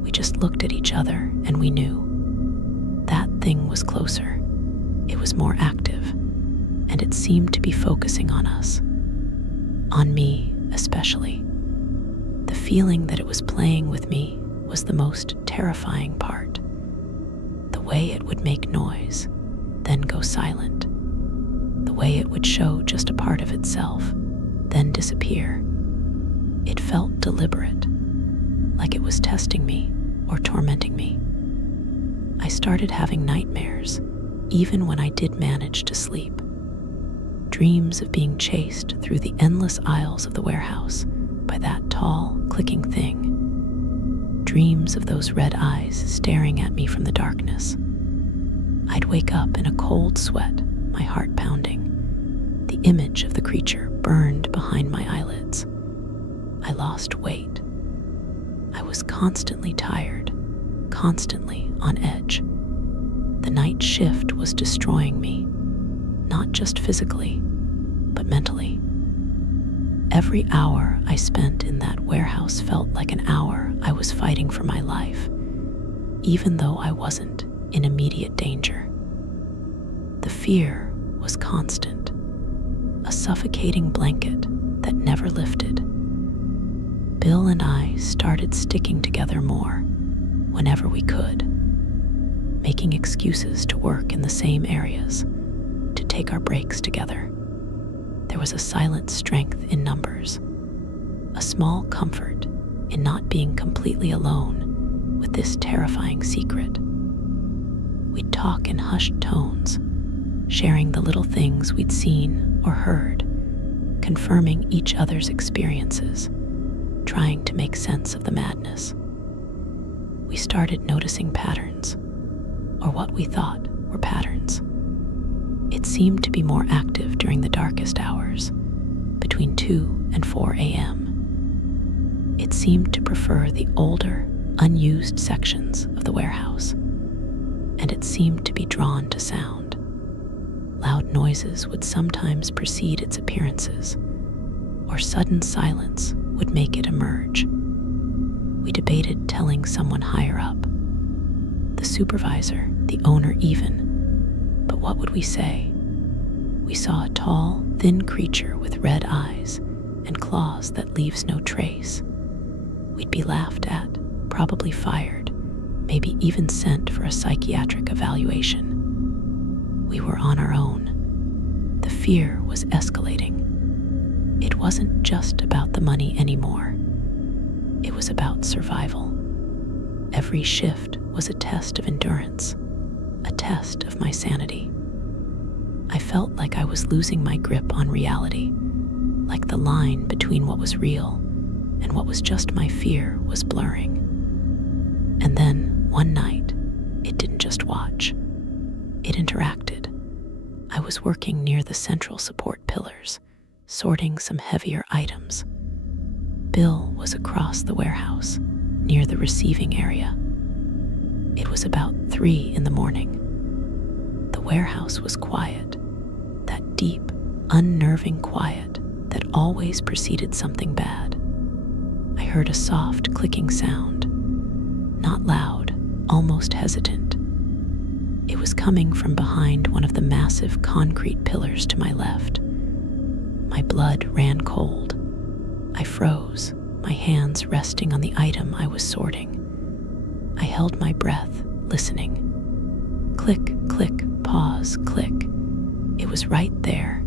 We just looked at each other and we knew. That thing was closer. It was more active, and it seemed to be focusing on us. On me, especially. The feeling that it was playing with me was the most terrifying part. The way it would make noise, then go silent. The way it would show just a part of itself, then disappear. It felt deliberate, like it was testing me or tormenting me. I started having nightmares, even when I did manage to sleep. Dreams of being chased through the endless aisles of the warehouse by that tall, clicking thing. Dreams of those red eyes staring at me from the darkness. I'd wake up in a cold sweat, my heart pounding. The image of the creature burned behind my eyelids. I lost weight. I was constantly tired, constantly on edge. The night shift was destroying me, not just physically, but mentally. Every hour I spent in that warehouse felt like an hour I was fighting for my life, even though I wasn't in immediate danger. The fear was constant, a suffocating blanket that never lifted. Bill and I started sticking together more whenever we could, making excuses to work in the same areas, to take our breaks together. There was a silent strength in numbers, a small comfort in not being completely alone with this terrifying secret. We'd talk in hushed tones, sharing the little things we'd seen or heard, confirming each other's experiences, trying to make sense of the madness. We started noticing patterns, or what we thought were patterns. It seemed to be more active during the darkest hours, between 2 and 4 a.m. It seemed to prefer the older, unused sections of the warehouse, and it seemed to be drawn to sound. Loud noises would sometimes precede its appearances, or sudden silence would make it emerge. We debated telling someone higher up, the supervisor, the owner even, but what would we say? We saw a tall, thin creature with red eyes and claws that leaves no trace. We'd be laughed at, probably fired, maybe even sent for a psychiatric evaluation. We were on our own. The fear was escalating. It wasn't just about the money anymore. It was about survival. Every shift was a test of endurance, a test of my sanity. I felt like I was losing my grip on reality, like the line between what was real and what was just my fear was blurring. And then, one night, it didn't just watch. It interacted. I was working near the central support pillars, sorting some heavier items. Bill was across the warehouse, near the receiving area. It was about 3 in the morning. The warehouse was quiet, that deep, unnerving quiet that always preceded something bad. I heard a soft clicking sound, not loud, almost hesitant. It was coming from behind one of the massive concrete pillars to my left. My blood ran cold. I froze, my hands resting on the item I was sorting. I held my breath, listening. Click, click, pause, click. It was right there,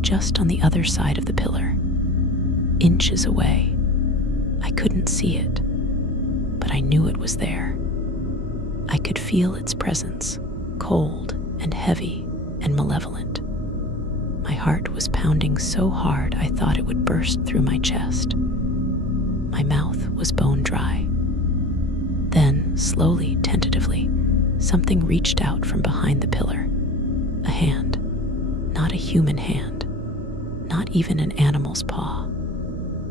just on the other side of the pillar. Inches away. I couldn't see it, but I knew it was there. I could feel its presence, cold and heavy and malevolent. My heart was pounding so hard I thought it would burst through my chest. My mouth was bone dry. Then, slowly, tentatively, something reached out from behind the pillar. A hand. Not a human hand. Not even an animal's paw.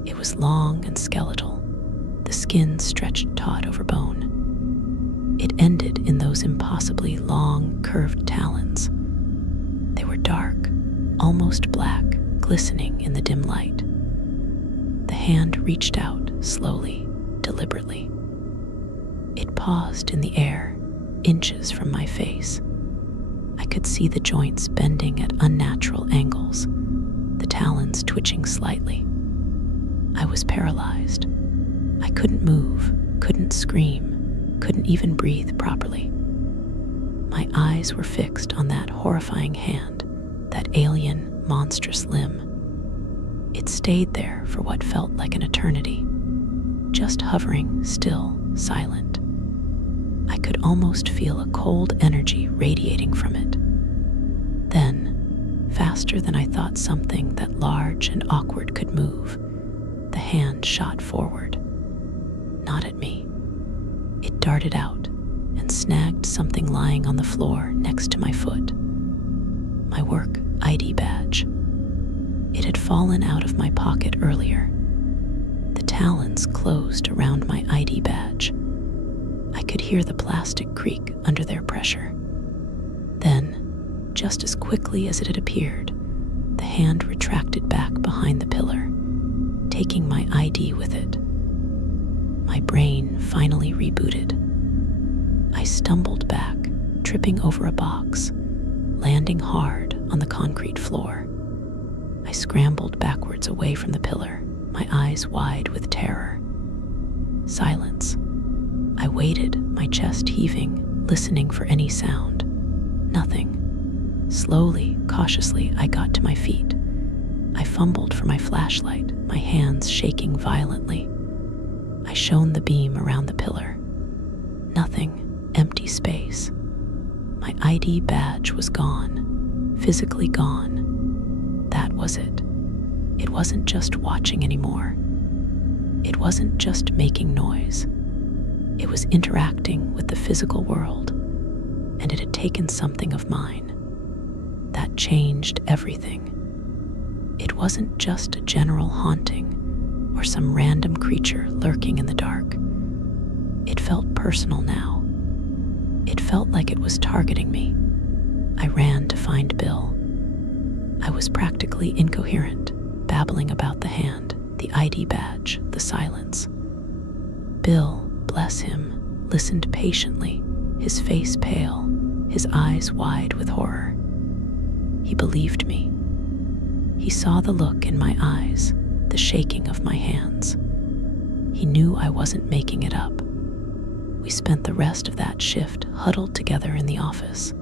It was long and skeletal, the skin stretched taut over bone. It ended in those impossibly long, curved talons. They were dark, almost black, glistening in the dim light. The hand reached out, slowly, deliberately. It paused in the air, inches from my face. I could see the joints bending at unnatural angles, the talons twitching slightly. I was paralyzed. I couldn't move, couldn't scream, couldn't even breathe properly. My eyes were fixed on that horrifying hand, that alien, monstrous limb. It stayed there for what felt like an eternity, just hovering, still, silent. I could almost feel a cold energy radiating from it. Then, faster than I thought something that large and awkward could move, the hand shot forward. Not at me. It darted out and snagged something lying on the floor next to my foot. My work ID badge. It had fallen out of my pocket earlier. The talons closed around my ID badge. I could hear the plastic creak under their pressure. Then, just as quickly as it had appeared, the hand retracted back behind the pillar, taking my ID with it. My brain finally rebooted. I stumbled back, tripping over a box, landing hard on the concrete floor. I scrambled backwards away from the pillar, my eyes wide with terror. Silence. I waited, my chest heaving, listening for any sound. Nothing. Slowly, cautiously, I got to my feet. I fumbled for my flashlight, my hands shaking violently. I shone the beam around the pillar. Nothing, empty space. My ID badge was gone, physically gone. That was it. It wasn't just watching anymore. It wasn't just making noise. It was interacting with the physical world, and it had taken something of mine. That changed everything. It wasn't just a general haunting or some random creature lurking in the dark. It felt personal now. It felt like it was targeting me. I ran to find Bill. I was practically incoherent, babbling about the hand, the ID badge, the silence. Bill, bless him, listened patiently, his face pale, his eyes wide with horror. He believed me. He saw the look in my eyes, the shaking of my hands. He knew I wasn't making it up. We spent the rest of that shift huddled together in the office,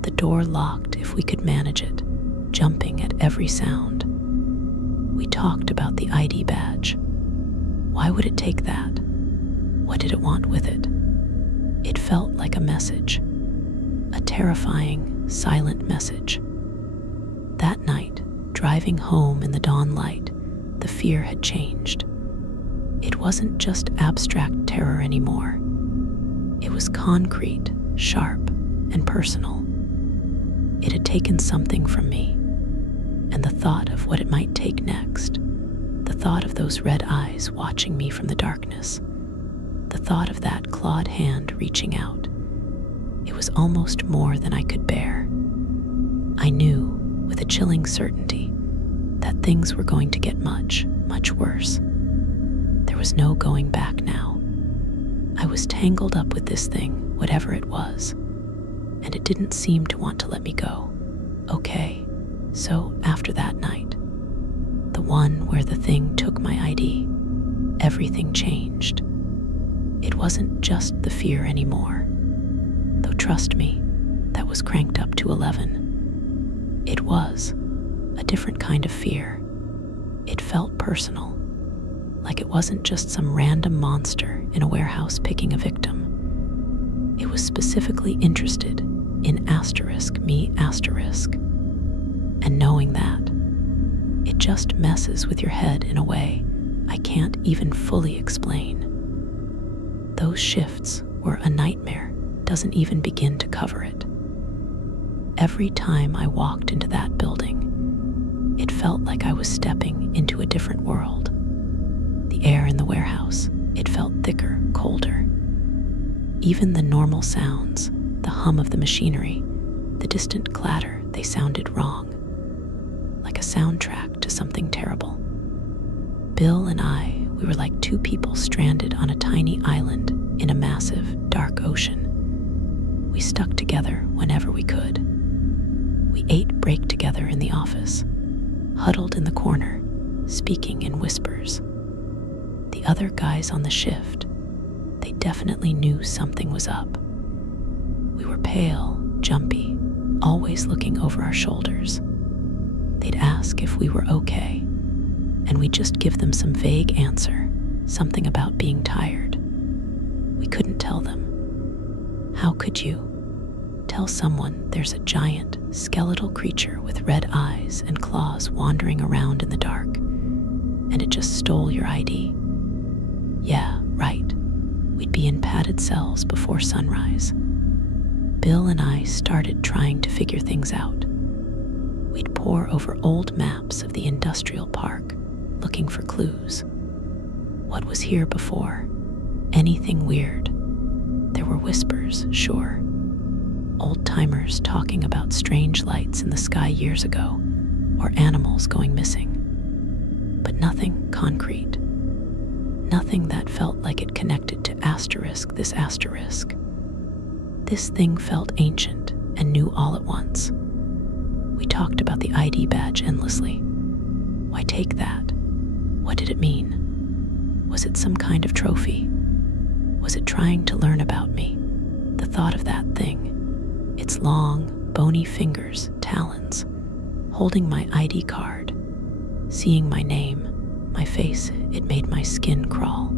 the door locked if we could manage it, jumping at every sound. We talked about the ID badge. Why would it take that? What did it want with it? It felt like a message, a terrifying, silent message. That night, driving home in the dawn light, the fear had changed. It wasn't just abstract terror anymore. It was concrete, sharp, and personal. It had taken something from me, and the thought of what it might take next, the thought of those red eyes watching me from the darkness, The thought of that clawed hand reaching out, it was almost more than I could bear. I knew, with a chilling certainty, that things were going to get much, much worse. There was no going back now. I was tangled up with this thing, whatever it was, and it didn't seem to want to let me go. Okay, so after that night, the one where the thing took my ID, everything changed. It wasn't just the fear anymore, though trust me, that was cranked up to 11. It was a different kind of fear. It felt personal, like it wasn't just some random monster in a warehouse picking a victim. It was specifically interested in me. And knowing that, it just messes with your head in a way I can't even fully explain. Those shifts were a nightmare doesn't even begin to cover it. Every time I walked into that building, it felt like I was stepping into a different world. The air in the warehouse, it felt thicker, colder. Even the normal sounds, the hum of the machinery, the distant clatter, they sounded wrong, like a soundtrack to something terrible. Bill and I, we were like two people stranded on a tiny island in a massive, dark ocean. We stuck together whenever we could. We ate break together in the office, huddled in the corner, speaking in whispers. The other guys on the shift, they definitely knew something was up. We were pale, jumpy, always looking over our shoulders. They'd ask if we were okay, and we'd just give them some vague answer, something about being tired. We couldn't tell them. How could you tell someone there's a giant, skeletal creature with red eyes and claws wandering around in the dark, and it just stole your ID? Yeah, right. We'd be in padded cells before sunrise. Bill and I started trying to figure things out. We'd pore over old maps of the industrial park, looking for clues. What was here before? Anything weird? There were whispers, sure. Old-timers talking about strange lights in the sky years ago, or animals going missing. But nothing concrete. Nothing that felt like it connected to this asterisk. This thing felt ancient and new all at once. We talked about the ID badge endlessly. Why take that? What did it mean? Was it some kind of trophy? Was it trying to learn about me? The thought of that thing, its long, bony fingers, talons, holding my ID card, seeing my name, my face, it made my skin crawl.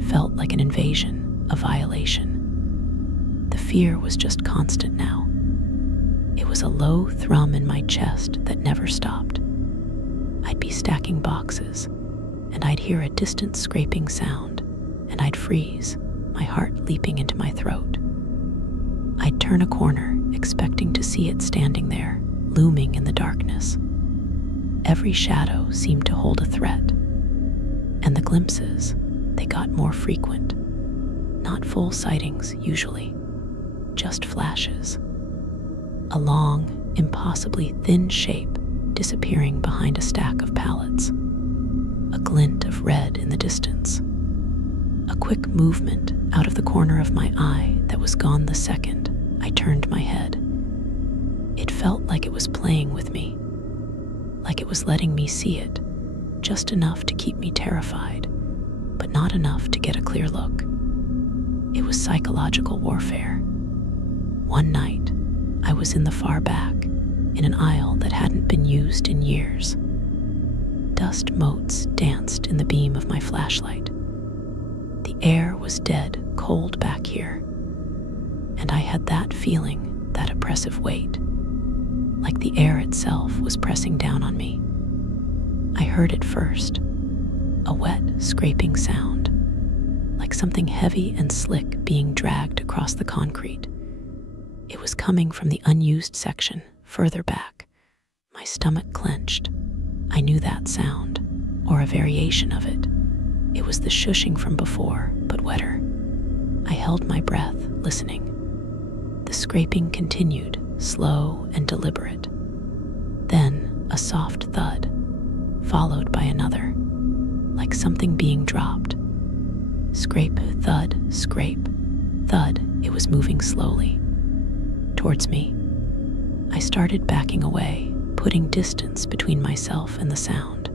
It felt like an invasion, a violation. The fear was just constant now. It was a low thrum in my chest that never stopped. I'd be stacking boxes, and I'd hear a distant scraping sound, and I'd freeze, my heart leaping into my throat. I'd turn a corner, expecting to see it standing there, looming in the darkness. Every shadow seemed to hold a threat, and the glimpses, they got more frequent. Not full sightings, usually, just flashes. A long, impossibly thin shape disappearing behind a stack of pallets. A glint of red in the distance. A quick movement out of the corner of my eye that was gone the second I turned my head. It felt like it was playing with me, like it was letting me see it, just enough to keep me terrified, but not enough to get a clear look. It was psychological warfare. One night, I was in the far back, in an aisle that hadn't been used in years. Dust motes danced in the beam of my flashlight. The air was dead cold back here, and I had that feeling, that oppressive weight, like the air itself was pressing down on me. I heard it first, a wet, scraping sound, like something heavy and slick being dragged across the concrete. It was coming from the unused section, further back. My stomach clenched. I knew that sound, or a variation of it, It was the shushing from before, but wetter. I held my breath, listening. The scraping continued, slow and deliberate. Then a soft thud, followed by another, like something being dropped. Scrape, thud, scrape, thud. It was moving slowly towards me. I started backing away, putting distance between myself and the sound.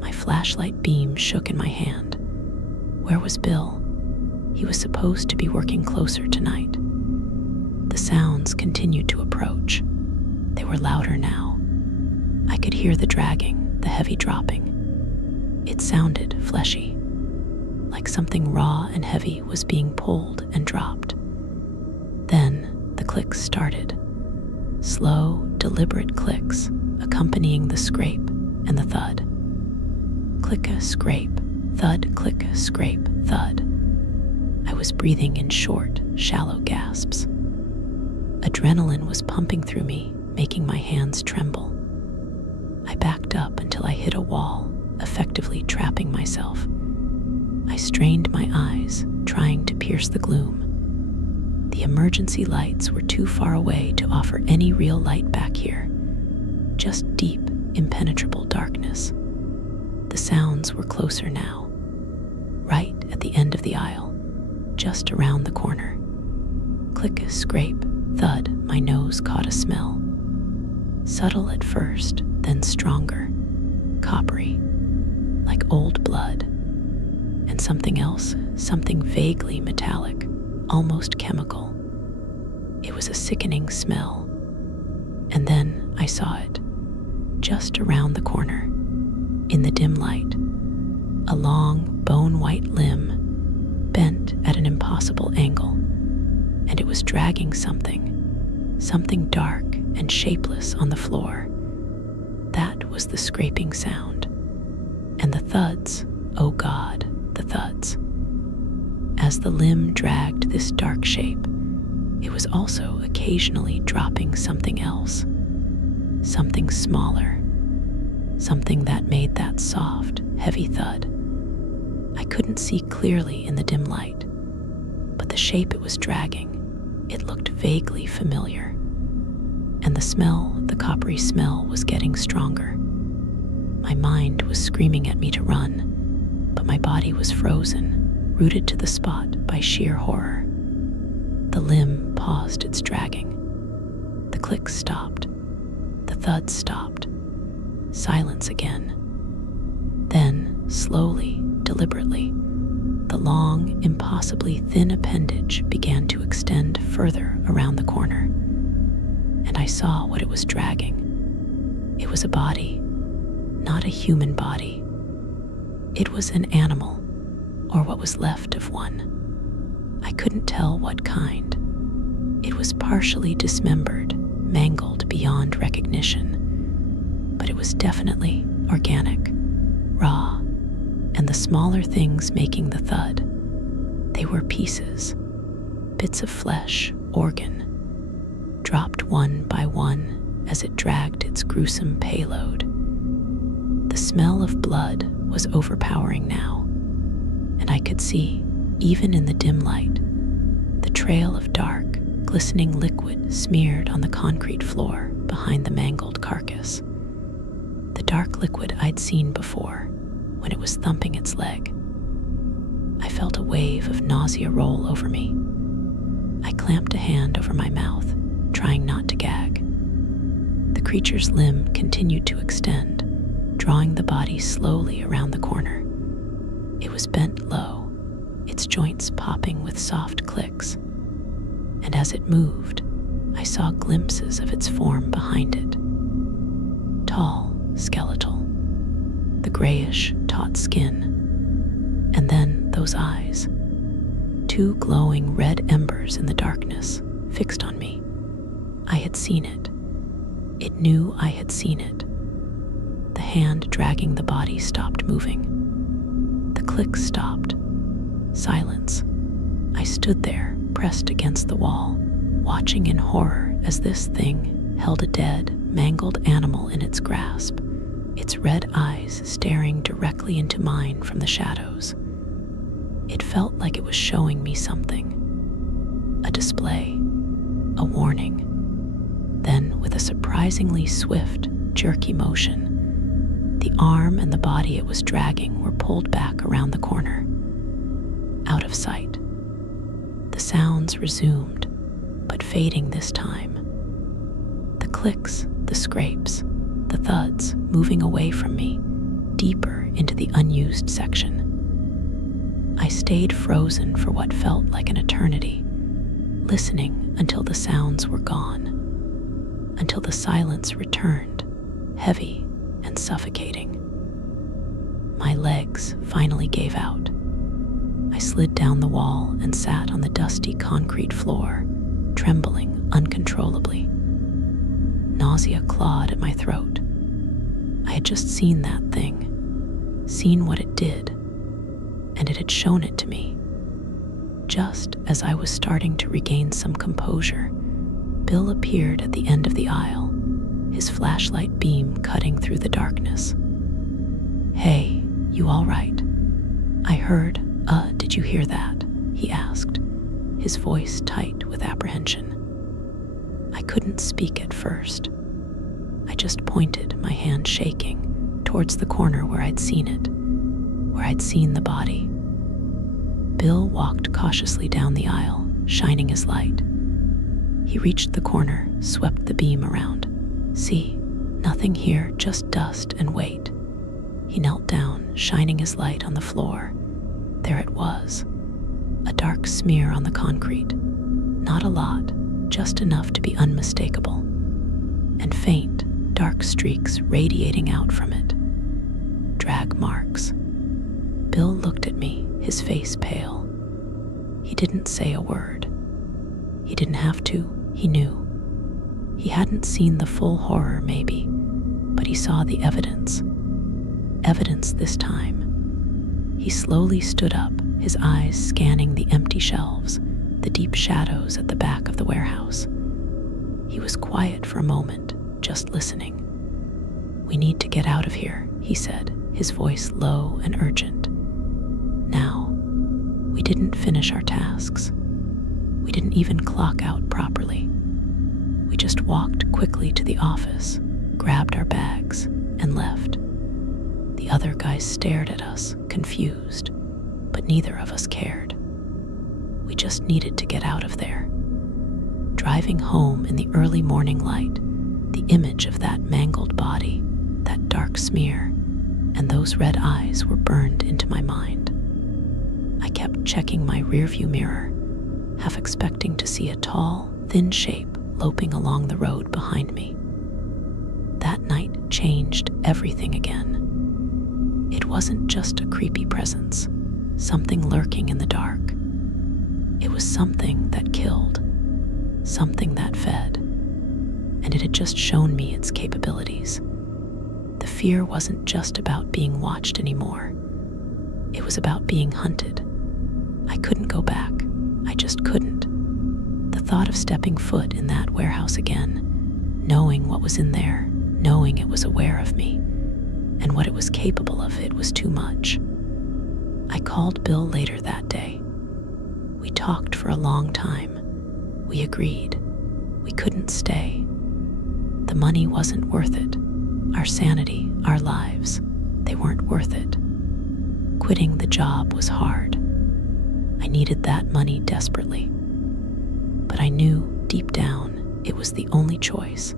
My flashlight beam shook in my hand. Where was Bill? He was supposed to be working closer tonight. The sounds continued to approach. They were louder now. I could hear the dragging, the heavy dropping. It sounded fleshy, like something raw and heavy was being pulled and dropped. Then the clicks started. Slow, deliberate clicks accompanying the scrape and the thud. Click, scrape, thud, click, scrape, thud. I was breathing in short, shallow gasps. Adrenaline was pumping through me, making my hands tremble. I backed up until I hit a wall, effectively trapping myself. I strained my eyes, trying to pierce the gloom. The emergency lights were too far away to offer any real light back here. Just deep, impenetrable darkness. The sounds were closer now. Right at the end of the aisle, just around the corner. Click, scrape, thud, my nose caught a smell. Subtle at first, then stronger. Coppery, like old blood. And something else, something vaguely metallic, almost chemical. It was a sickening smell. And then I saw it, just around the corner, in the dim light. A long, bone-white limb, bent at an impossible angle, and it was dragging something dark and shapeless on the floor. That was the scraping sound. And the thuds, oh God, the thuds. As the limb dragged this dark shape, it was also occasionally dropping something else, something smaller, something that made that soft, heavy thud. I couldn't see clearly in the dim light, but the shape it was dragging, it looked vaguely familiar. And the smell, the coppery smell, was getting stronger. My mind was screaming at me to run, but my body was frozen, rooted to the spot by sheer horror. The limb paused its dragging. The clicks stopped. The thuds stopped. Silence again. Then, slowly, deliberately, the long, impossibly thin appendage began to extend further around the corner. And I saw what it was dragging. It was a body, not a human body. It was an animal, or what was left of one. I couldn't tell what kind. It was partially dismembered, mangled beyond recognition. But it was definitely organic, raw, and the smaller things making the thud, they were pieces, bits of flesh, organ, dropped one by one as it dragged its gruesome payload. The smell of blood was overpowering now, and I could see, even in the dim light, the trail of dark, glistening liquid smeared on the concrete floor behind the mangled carcass. The dark liquid I'd seen before when it was thumping its leg. I felt a wave of nausea roll over me. I clamped a hand over my mouth, trying not to gag. The creature's limb continued to extend, drawing the body slowly around the corner. It was bent low, its joints popping with soft clicks, and as it moved, I saw glimpses of its form behind it. Tall, skeletal, the grayish, taut skin, and then those eyes, two glowing red embers in the darkness, fixed on me. I had seen it. It knew I had seen it. The hand dragging the body stopped moving. The clicks stopped. Silence. I stood there, pressed against the wall, watching in horror as this thing held a dead, mangled animal in its grasp. its red eyes staring directly into mine from the shadows. It felt like it was showing me something. A display, a warning. Then, with a surprisingly swift, jerky motion, the arm and the body it was dragging were pulled back around the corner, out of sight. The sounds resumed, but fading this time. The clicks, the scrapes, the thuds moving away from me, deeper into the unused section. I stayed frozen for what felt like an eternity, listening until the sounds were gone, until the silence returned, heavy and suffocating. My legs finally gave out. I slid down the wall and sat on the dusty concrete floor, trembling uncontrollably. Nausea clawed at my throat. I had just seen that thing, seen what it did, and it had shown it to me. Just as I was starting to regain some composure, Bill appeared at the end of the aisle, his flashlight beam cutting through the darkness. "Hey, you all right?" I heard, did you hear that?" he asked, his voice tight with apprehension. I couldn't speak at first. I just pointed, my hand shaking, towards the corner where I'd seen it, where I'd seen the body. Bill walked cautiously down the aisle, shining his light. He reached the corner, swept the beam around. "See, nothing here, just dust and weight." He knelt down, shining his light on the floor. There it was, a dark smear on the concrete. Not a lot, just enough to be unmistakable. And faint, dark streaks radiating out from it. Drag marks. Bill looked at me, his face pale. He didn't say a word. He didn't have to, he knew. He hadn't seen the full horror, maybe, but he saw the evidence. Evidence this time. He slowly stood up, his eyes scanning the empty shelves, the deep shadows at the back of the warehouse. He was quiet for a moment, just listening. "We need to get out of here," he said, his voice low and urgent. Now, we didn't finish our tasks. We didn't even clock out properly. We just walked quickly to the office, grabbed our bags, and left. The other guys stared at us, confused, but neither of us cared. We just needed to get out of there. Driving home in the early morning light, the image of that mangled body, that dark smear, and those red eyes were burned into my mind. I kept checking my rearview mirror, half expecting to see a tall, thin shape loping along the road behind me. That night changed everything again. It wasn't just a creepy presence, something lurking in the dark. It was something that killed, something that fed, and it had just shown me its capabilities. The fear wasn't just about being watched anymore. It was about being hunted. I couldn't go back. I just couldn't. The thought of stepping foot in that warehouse again, knowing what was in there, knowing it was aware of me, and what it was capable of, it was too much. I called Bill later that day. We talked for a long time. We agreed. We couldn't stay. The money wasn't worth it. Our sanity, our lives, they weren't worth it. Quitting the job was hard. I needed that money desperately. But I knew, deep down, it was the only choice.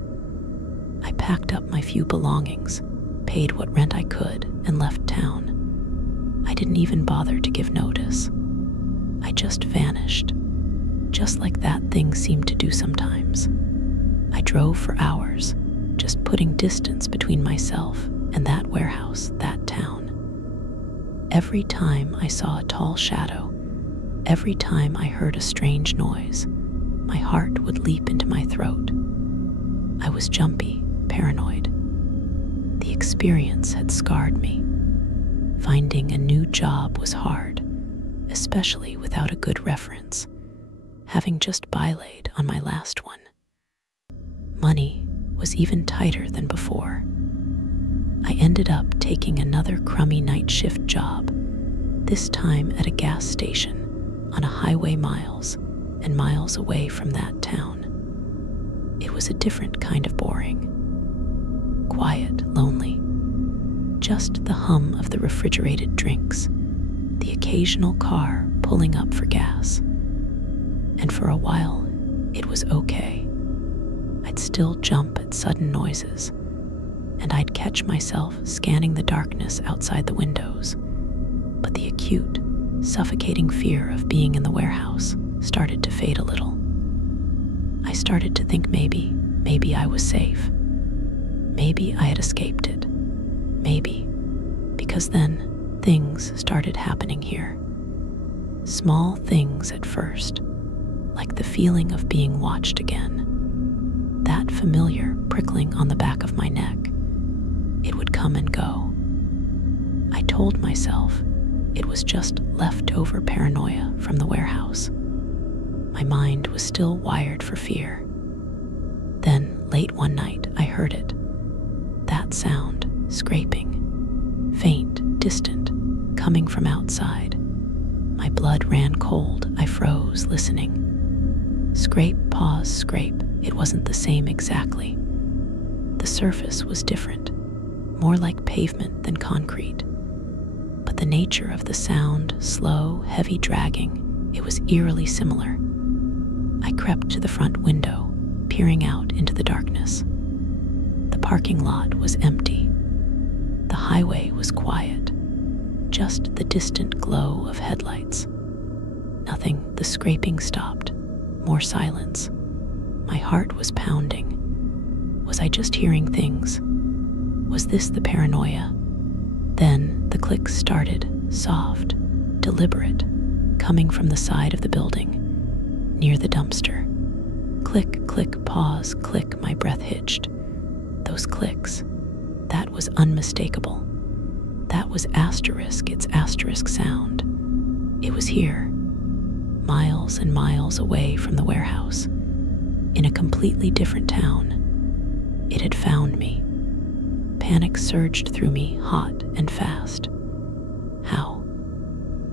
I packed up my few belongings, paid what rent I could, and left town. I didn't even bother to give notice. I just vanished, just like that thing seemed to do sometimes. I drove for hours, just putting distance between myself and that warehouse, that town. Every time I saw a tall shadow, every time I heard a strange noise, my heart would leap into my throat. I was jumpy, paranoid. The experience had scarred me. Finding a new job was hard, especially without a good reference, having just bylaid on my last one. Money was even tighter than before. I ended up taking another crummy night shift job, this time at a gas station on a highway miles and miles away from that town. It was a different kind of boring. Quiet, lonely. Just the hum of the refrigerated drinks, the occasional car pulling up for gas. And for a while, it was okay. I'd still jump at sudden noises, and I'd catch myself scanning the darkness outside the windows. But the acute, suffocating fear of being in the warehouse started to fade a little. I started to think maybe I was safe. Maybe I had escaped it. Maybe. Because then things started happening here. Small things at first, like the feeling of being watched again. That familiar prickling on the back of my neck. It would come and go. I told myself it was just leftover paranoia from the warehouse. My mind was still wired for fear. Then, late one night, I heard it. That sound, scraping, faint, distant, coming from outside. My blood ran cold. I froze, listening. Scrape, pause, scrape. It wasn't the same exactly. The surface was different, more like pavement than concrete. But the nature of the sound, slow, heavy dragging, it was eerily similar. I crept to the front window, peering out into the darkness. The parking lot was empty. The highway was quiet. Just the distant glow of headlights. Nothing. The scraping stopped. More silence. My heart was pounding. Was I just hearing things? Was this the paranoia? Then the clicks started, soft, deliberate, coming from the side of the building, near the dumpster. Click, click, pause, click, my breath hitched. Those clicks, that was unmistakable. That was asterisk, its asterisk sound. It was here, miles and miles away from the warehouse, in a completely different town. It had found me. Panic surged through me, hot and fast. How?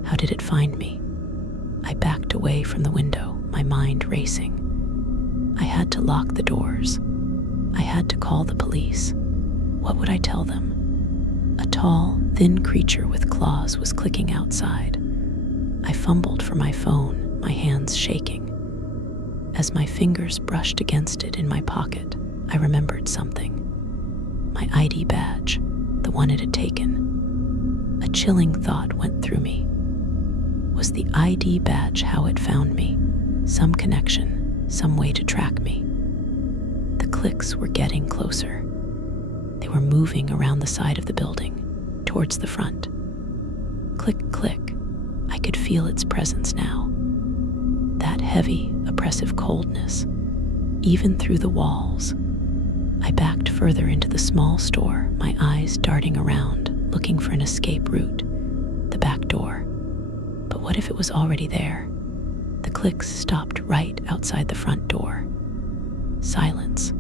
How did it find me? I backed away from the window, my mind racing. I had to lock the doors. I had to call the police. What would I tell them? A tall, thin creature with claws was clicking outside. I fumbled for my phone, my hands shaking. As my fingers brushed against it in my pocket, I remembered something. My ID badge, the one it had taken. A chilling thought went through me. Was the ID badge how it found me? Some connection, some way to track me. The clicks were getting closer. They were moving around the side of the building, towards the front. Click, click. I could feel its presence now. That heavy, oppressive coldness, even through the walls. I backed further into the small store, my eyes darting around, looking for an escape route, the back door. But what if it was already there? The clicks stopped right outside the front door. Silence.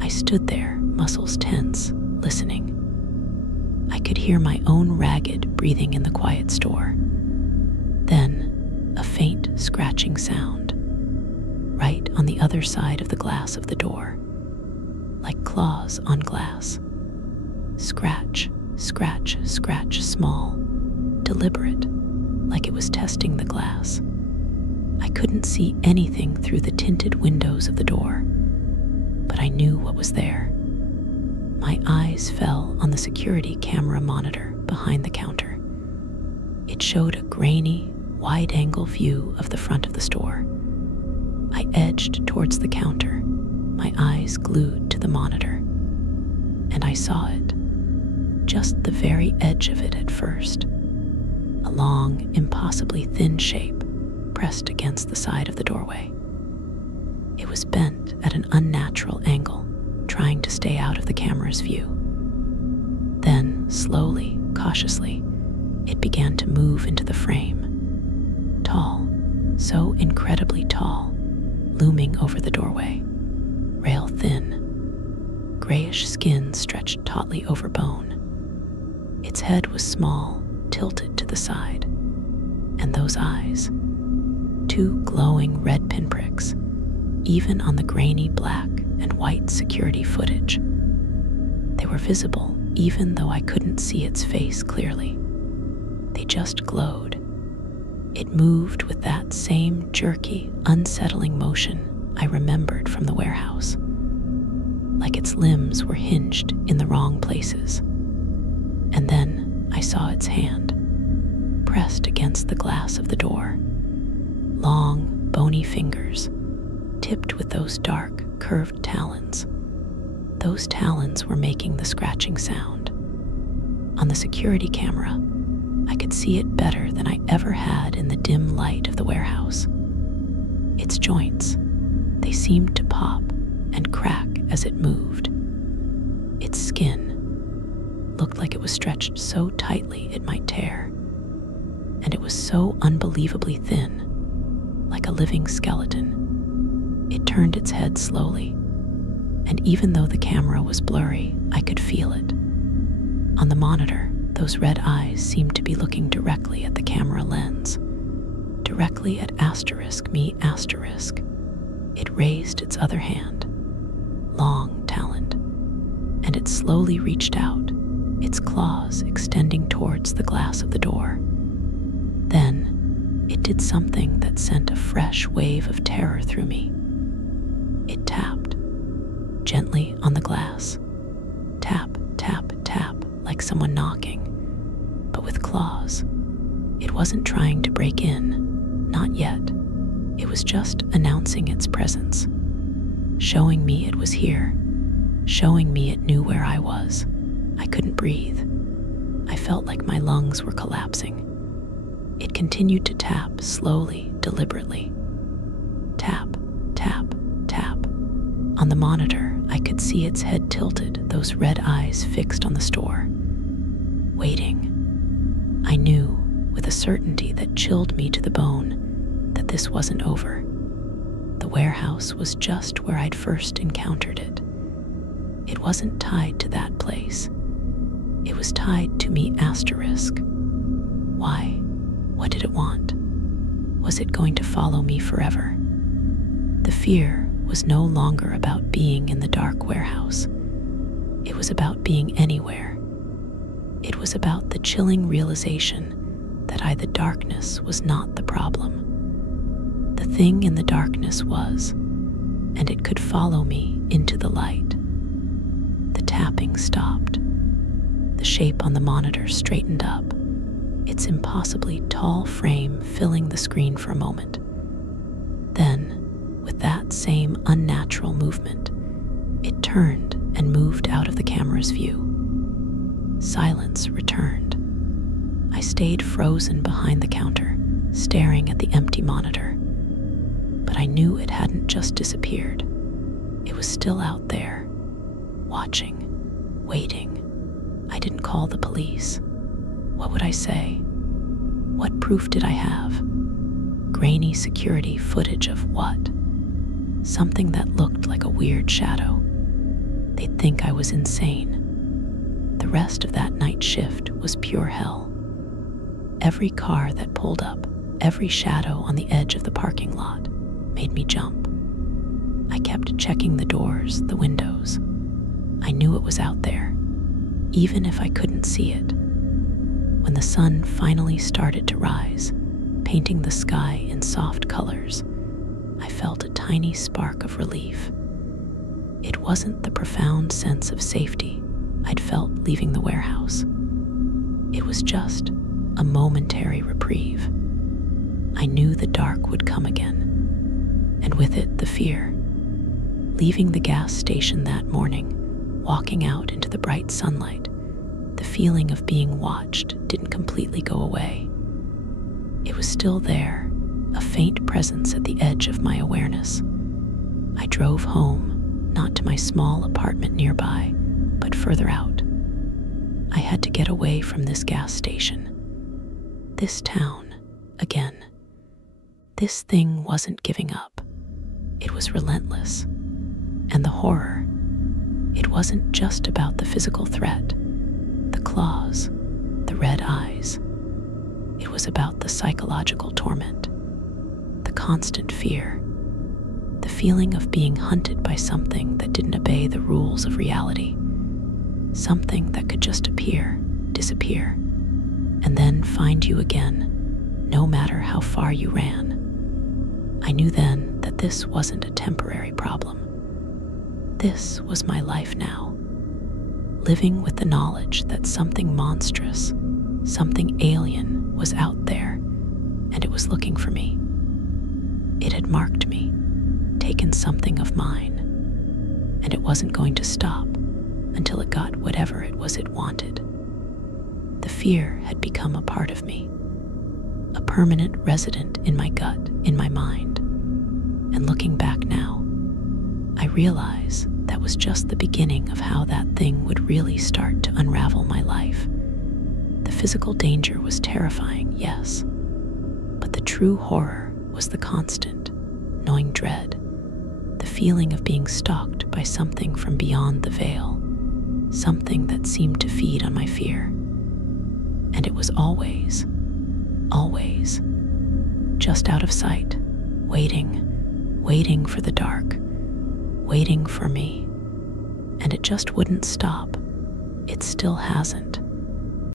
I stood there, muscles tense, listening. I could hear my own ragged breathing in the quiet store. Then, a faint scratching sound, right on the other side of the glass of the door, like claws on glass. Scratch, scratch, scratch, small, deliberate, like it was testing the glass. I couldn't see anything through the tinted windows of the door, but I knew what was there. My eyes fell on the security camera monitor behind the counter. It showed a grainy, wide-angle view of the front of the store. I edged towards the counter, my eyes glued to the monitor, and I saw it, just the very edge of it at first, a long, impossibly thin shape pressed against the side of the doorway. It was bent at an unnatural angle, trying to stay out of the camera's view. Then, slowly, cautiously, it began to move into the frame. Tall, so incredibly tall, looming over the doorway. Rail thin. Grayish skin stretched tautly over bone. Its head was small, tilted to the side, and those eyes, two glowing red pinpricks, even on the grainy black and white security footage. They were visible even though I couldn't see its face clearly. They just glowed. It moved with that same jerky, unsettling motion I remembered from the warehouse, like its limbs were hinged in the wrong places. And then I saw its hand, pressed against the glass of the door. Long, bony fingers, tipped with those dark, curved talons. Those talons were making the scratching sound. On the security camera, I could see it better than I ever had in the dim light of the warehouse. Its joints, they seemed to pop and crack as it moved. Its skin looked like it was stretched so tightly it might tear, and it was so unbelievably thin, like a living skeleton. It turned its head slowly, and even though the camera was blurry, I could feel it. On the monitor, those red eyes seemed to be looking directly at the camera lens, directly at *me*. It raised its other hand, long taloned, and it slowly reached out, its claws extending towards the glass of the door. Then, it did something that sent a fresh wave of terror through me. It tapped, gently on the glass. Tap, tap, tap, like someone knocking, but with claws. It wasn't trying to break in, not yet. It was just announcing its presence, showing me it was here, showing me it knew where I was. I couldn't breathe. I felt like my lungs were collapsing. It continued to tap slowly, deliberately. Tap, tap, tap. On the monitor, I could see its head tilted, those red eyes fixed on the store. Waiting. I knew, with a certainty that chilled me to the bone, that this wasn't over. The warehouse was just where I'd first encountered it. It wasn't tied to that place. It was tied to me *. Why? What did it want? Was it going to follow me forever? The fear was no longer about being in the dark warehouse. It was about being anywhere. It was about the chilling realization that the darkness was not the problem. The thing in the darkness was, and it could follow me into the light. The tapping stopped. The shape on the monitor straightened up, its impossibly tall frame filling the screen for a moment. Then, with that same unnatural movement, it turned and moved out of the camera's view. Silence returned. I stayed frozen behind the counter, staring at the empty monitor. But I knew it hadn't just disappeared. It was still out there, watching, waiting. I didn't call the police. What would I say? What proof did I have? Grainy security footage of what? Something that looked like a weird shadow. They'd think I was insane. The rest of that night shift was pure hell. Every car that pulled up, every shadow on the edge of the parking lot, made me jump. I kept checking the doors, the windows. I knew it was out there, even if I couldn't see it. When the sun finally started to rise, painting the sky in soft colors, I felt a tiny spark of relief. It wasn't the profound sense of safety I'd felt leaving the warehouse. It was just a momentary reprieve. I knew the dark would come again, and with it the fear. Leaving the gas station that morning, walking out into the bright sunlight, the feeling of being watched didn't completely go away. It was still there, a faint presence at the edge of my awareness. I drove home, not to my small apartment nearby, but further out. I had to get away from this gas station. This town, again. This thing wasn't giving up. It was relentless. And the horror, it wasn't just about the physical threat, the claws, red eyes. It was about the psychological torment, the constant fear, the feeling of being hunted by something that didn't obey the rules of reality, something that could just appear, disappear, and then find you again, no matter how far you ran. I knew then that this wasn't a temporary problem. This was my life now, living with the knowledge that something monstrous, something alien was out there, and it was looking for me. It had marked me, taken something of mine, and it wasn't going to stop until it got whatever it was it wanted. The fear had become a part of me, a permanent resident in my gut, in my mind. And looking back now, I realize that was just the beginning of how that thing would really start to unravel my life. The physical danger was terrifying, yes, but the true horror was the constant, gnawing dread, the feeling of being stalked by something from beyond the veil, something that seemed to feed on my fear. And it was always, just out of sight, waiting for the dark, waiting for me. And it just wouldn't stop. It still hasn't.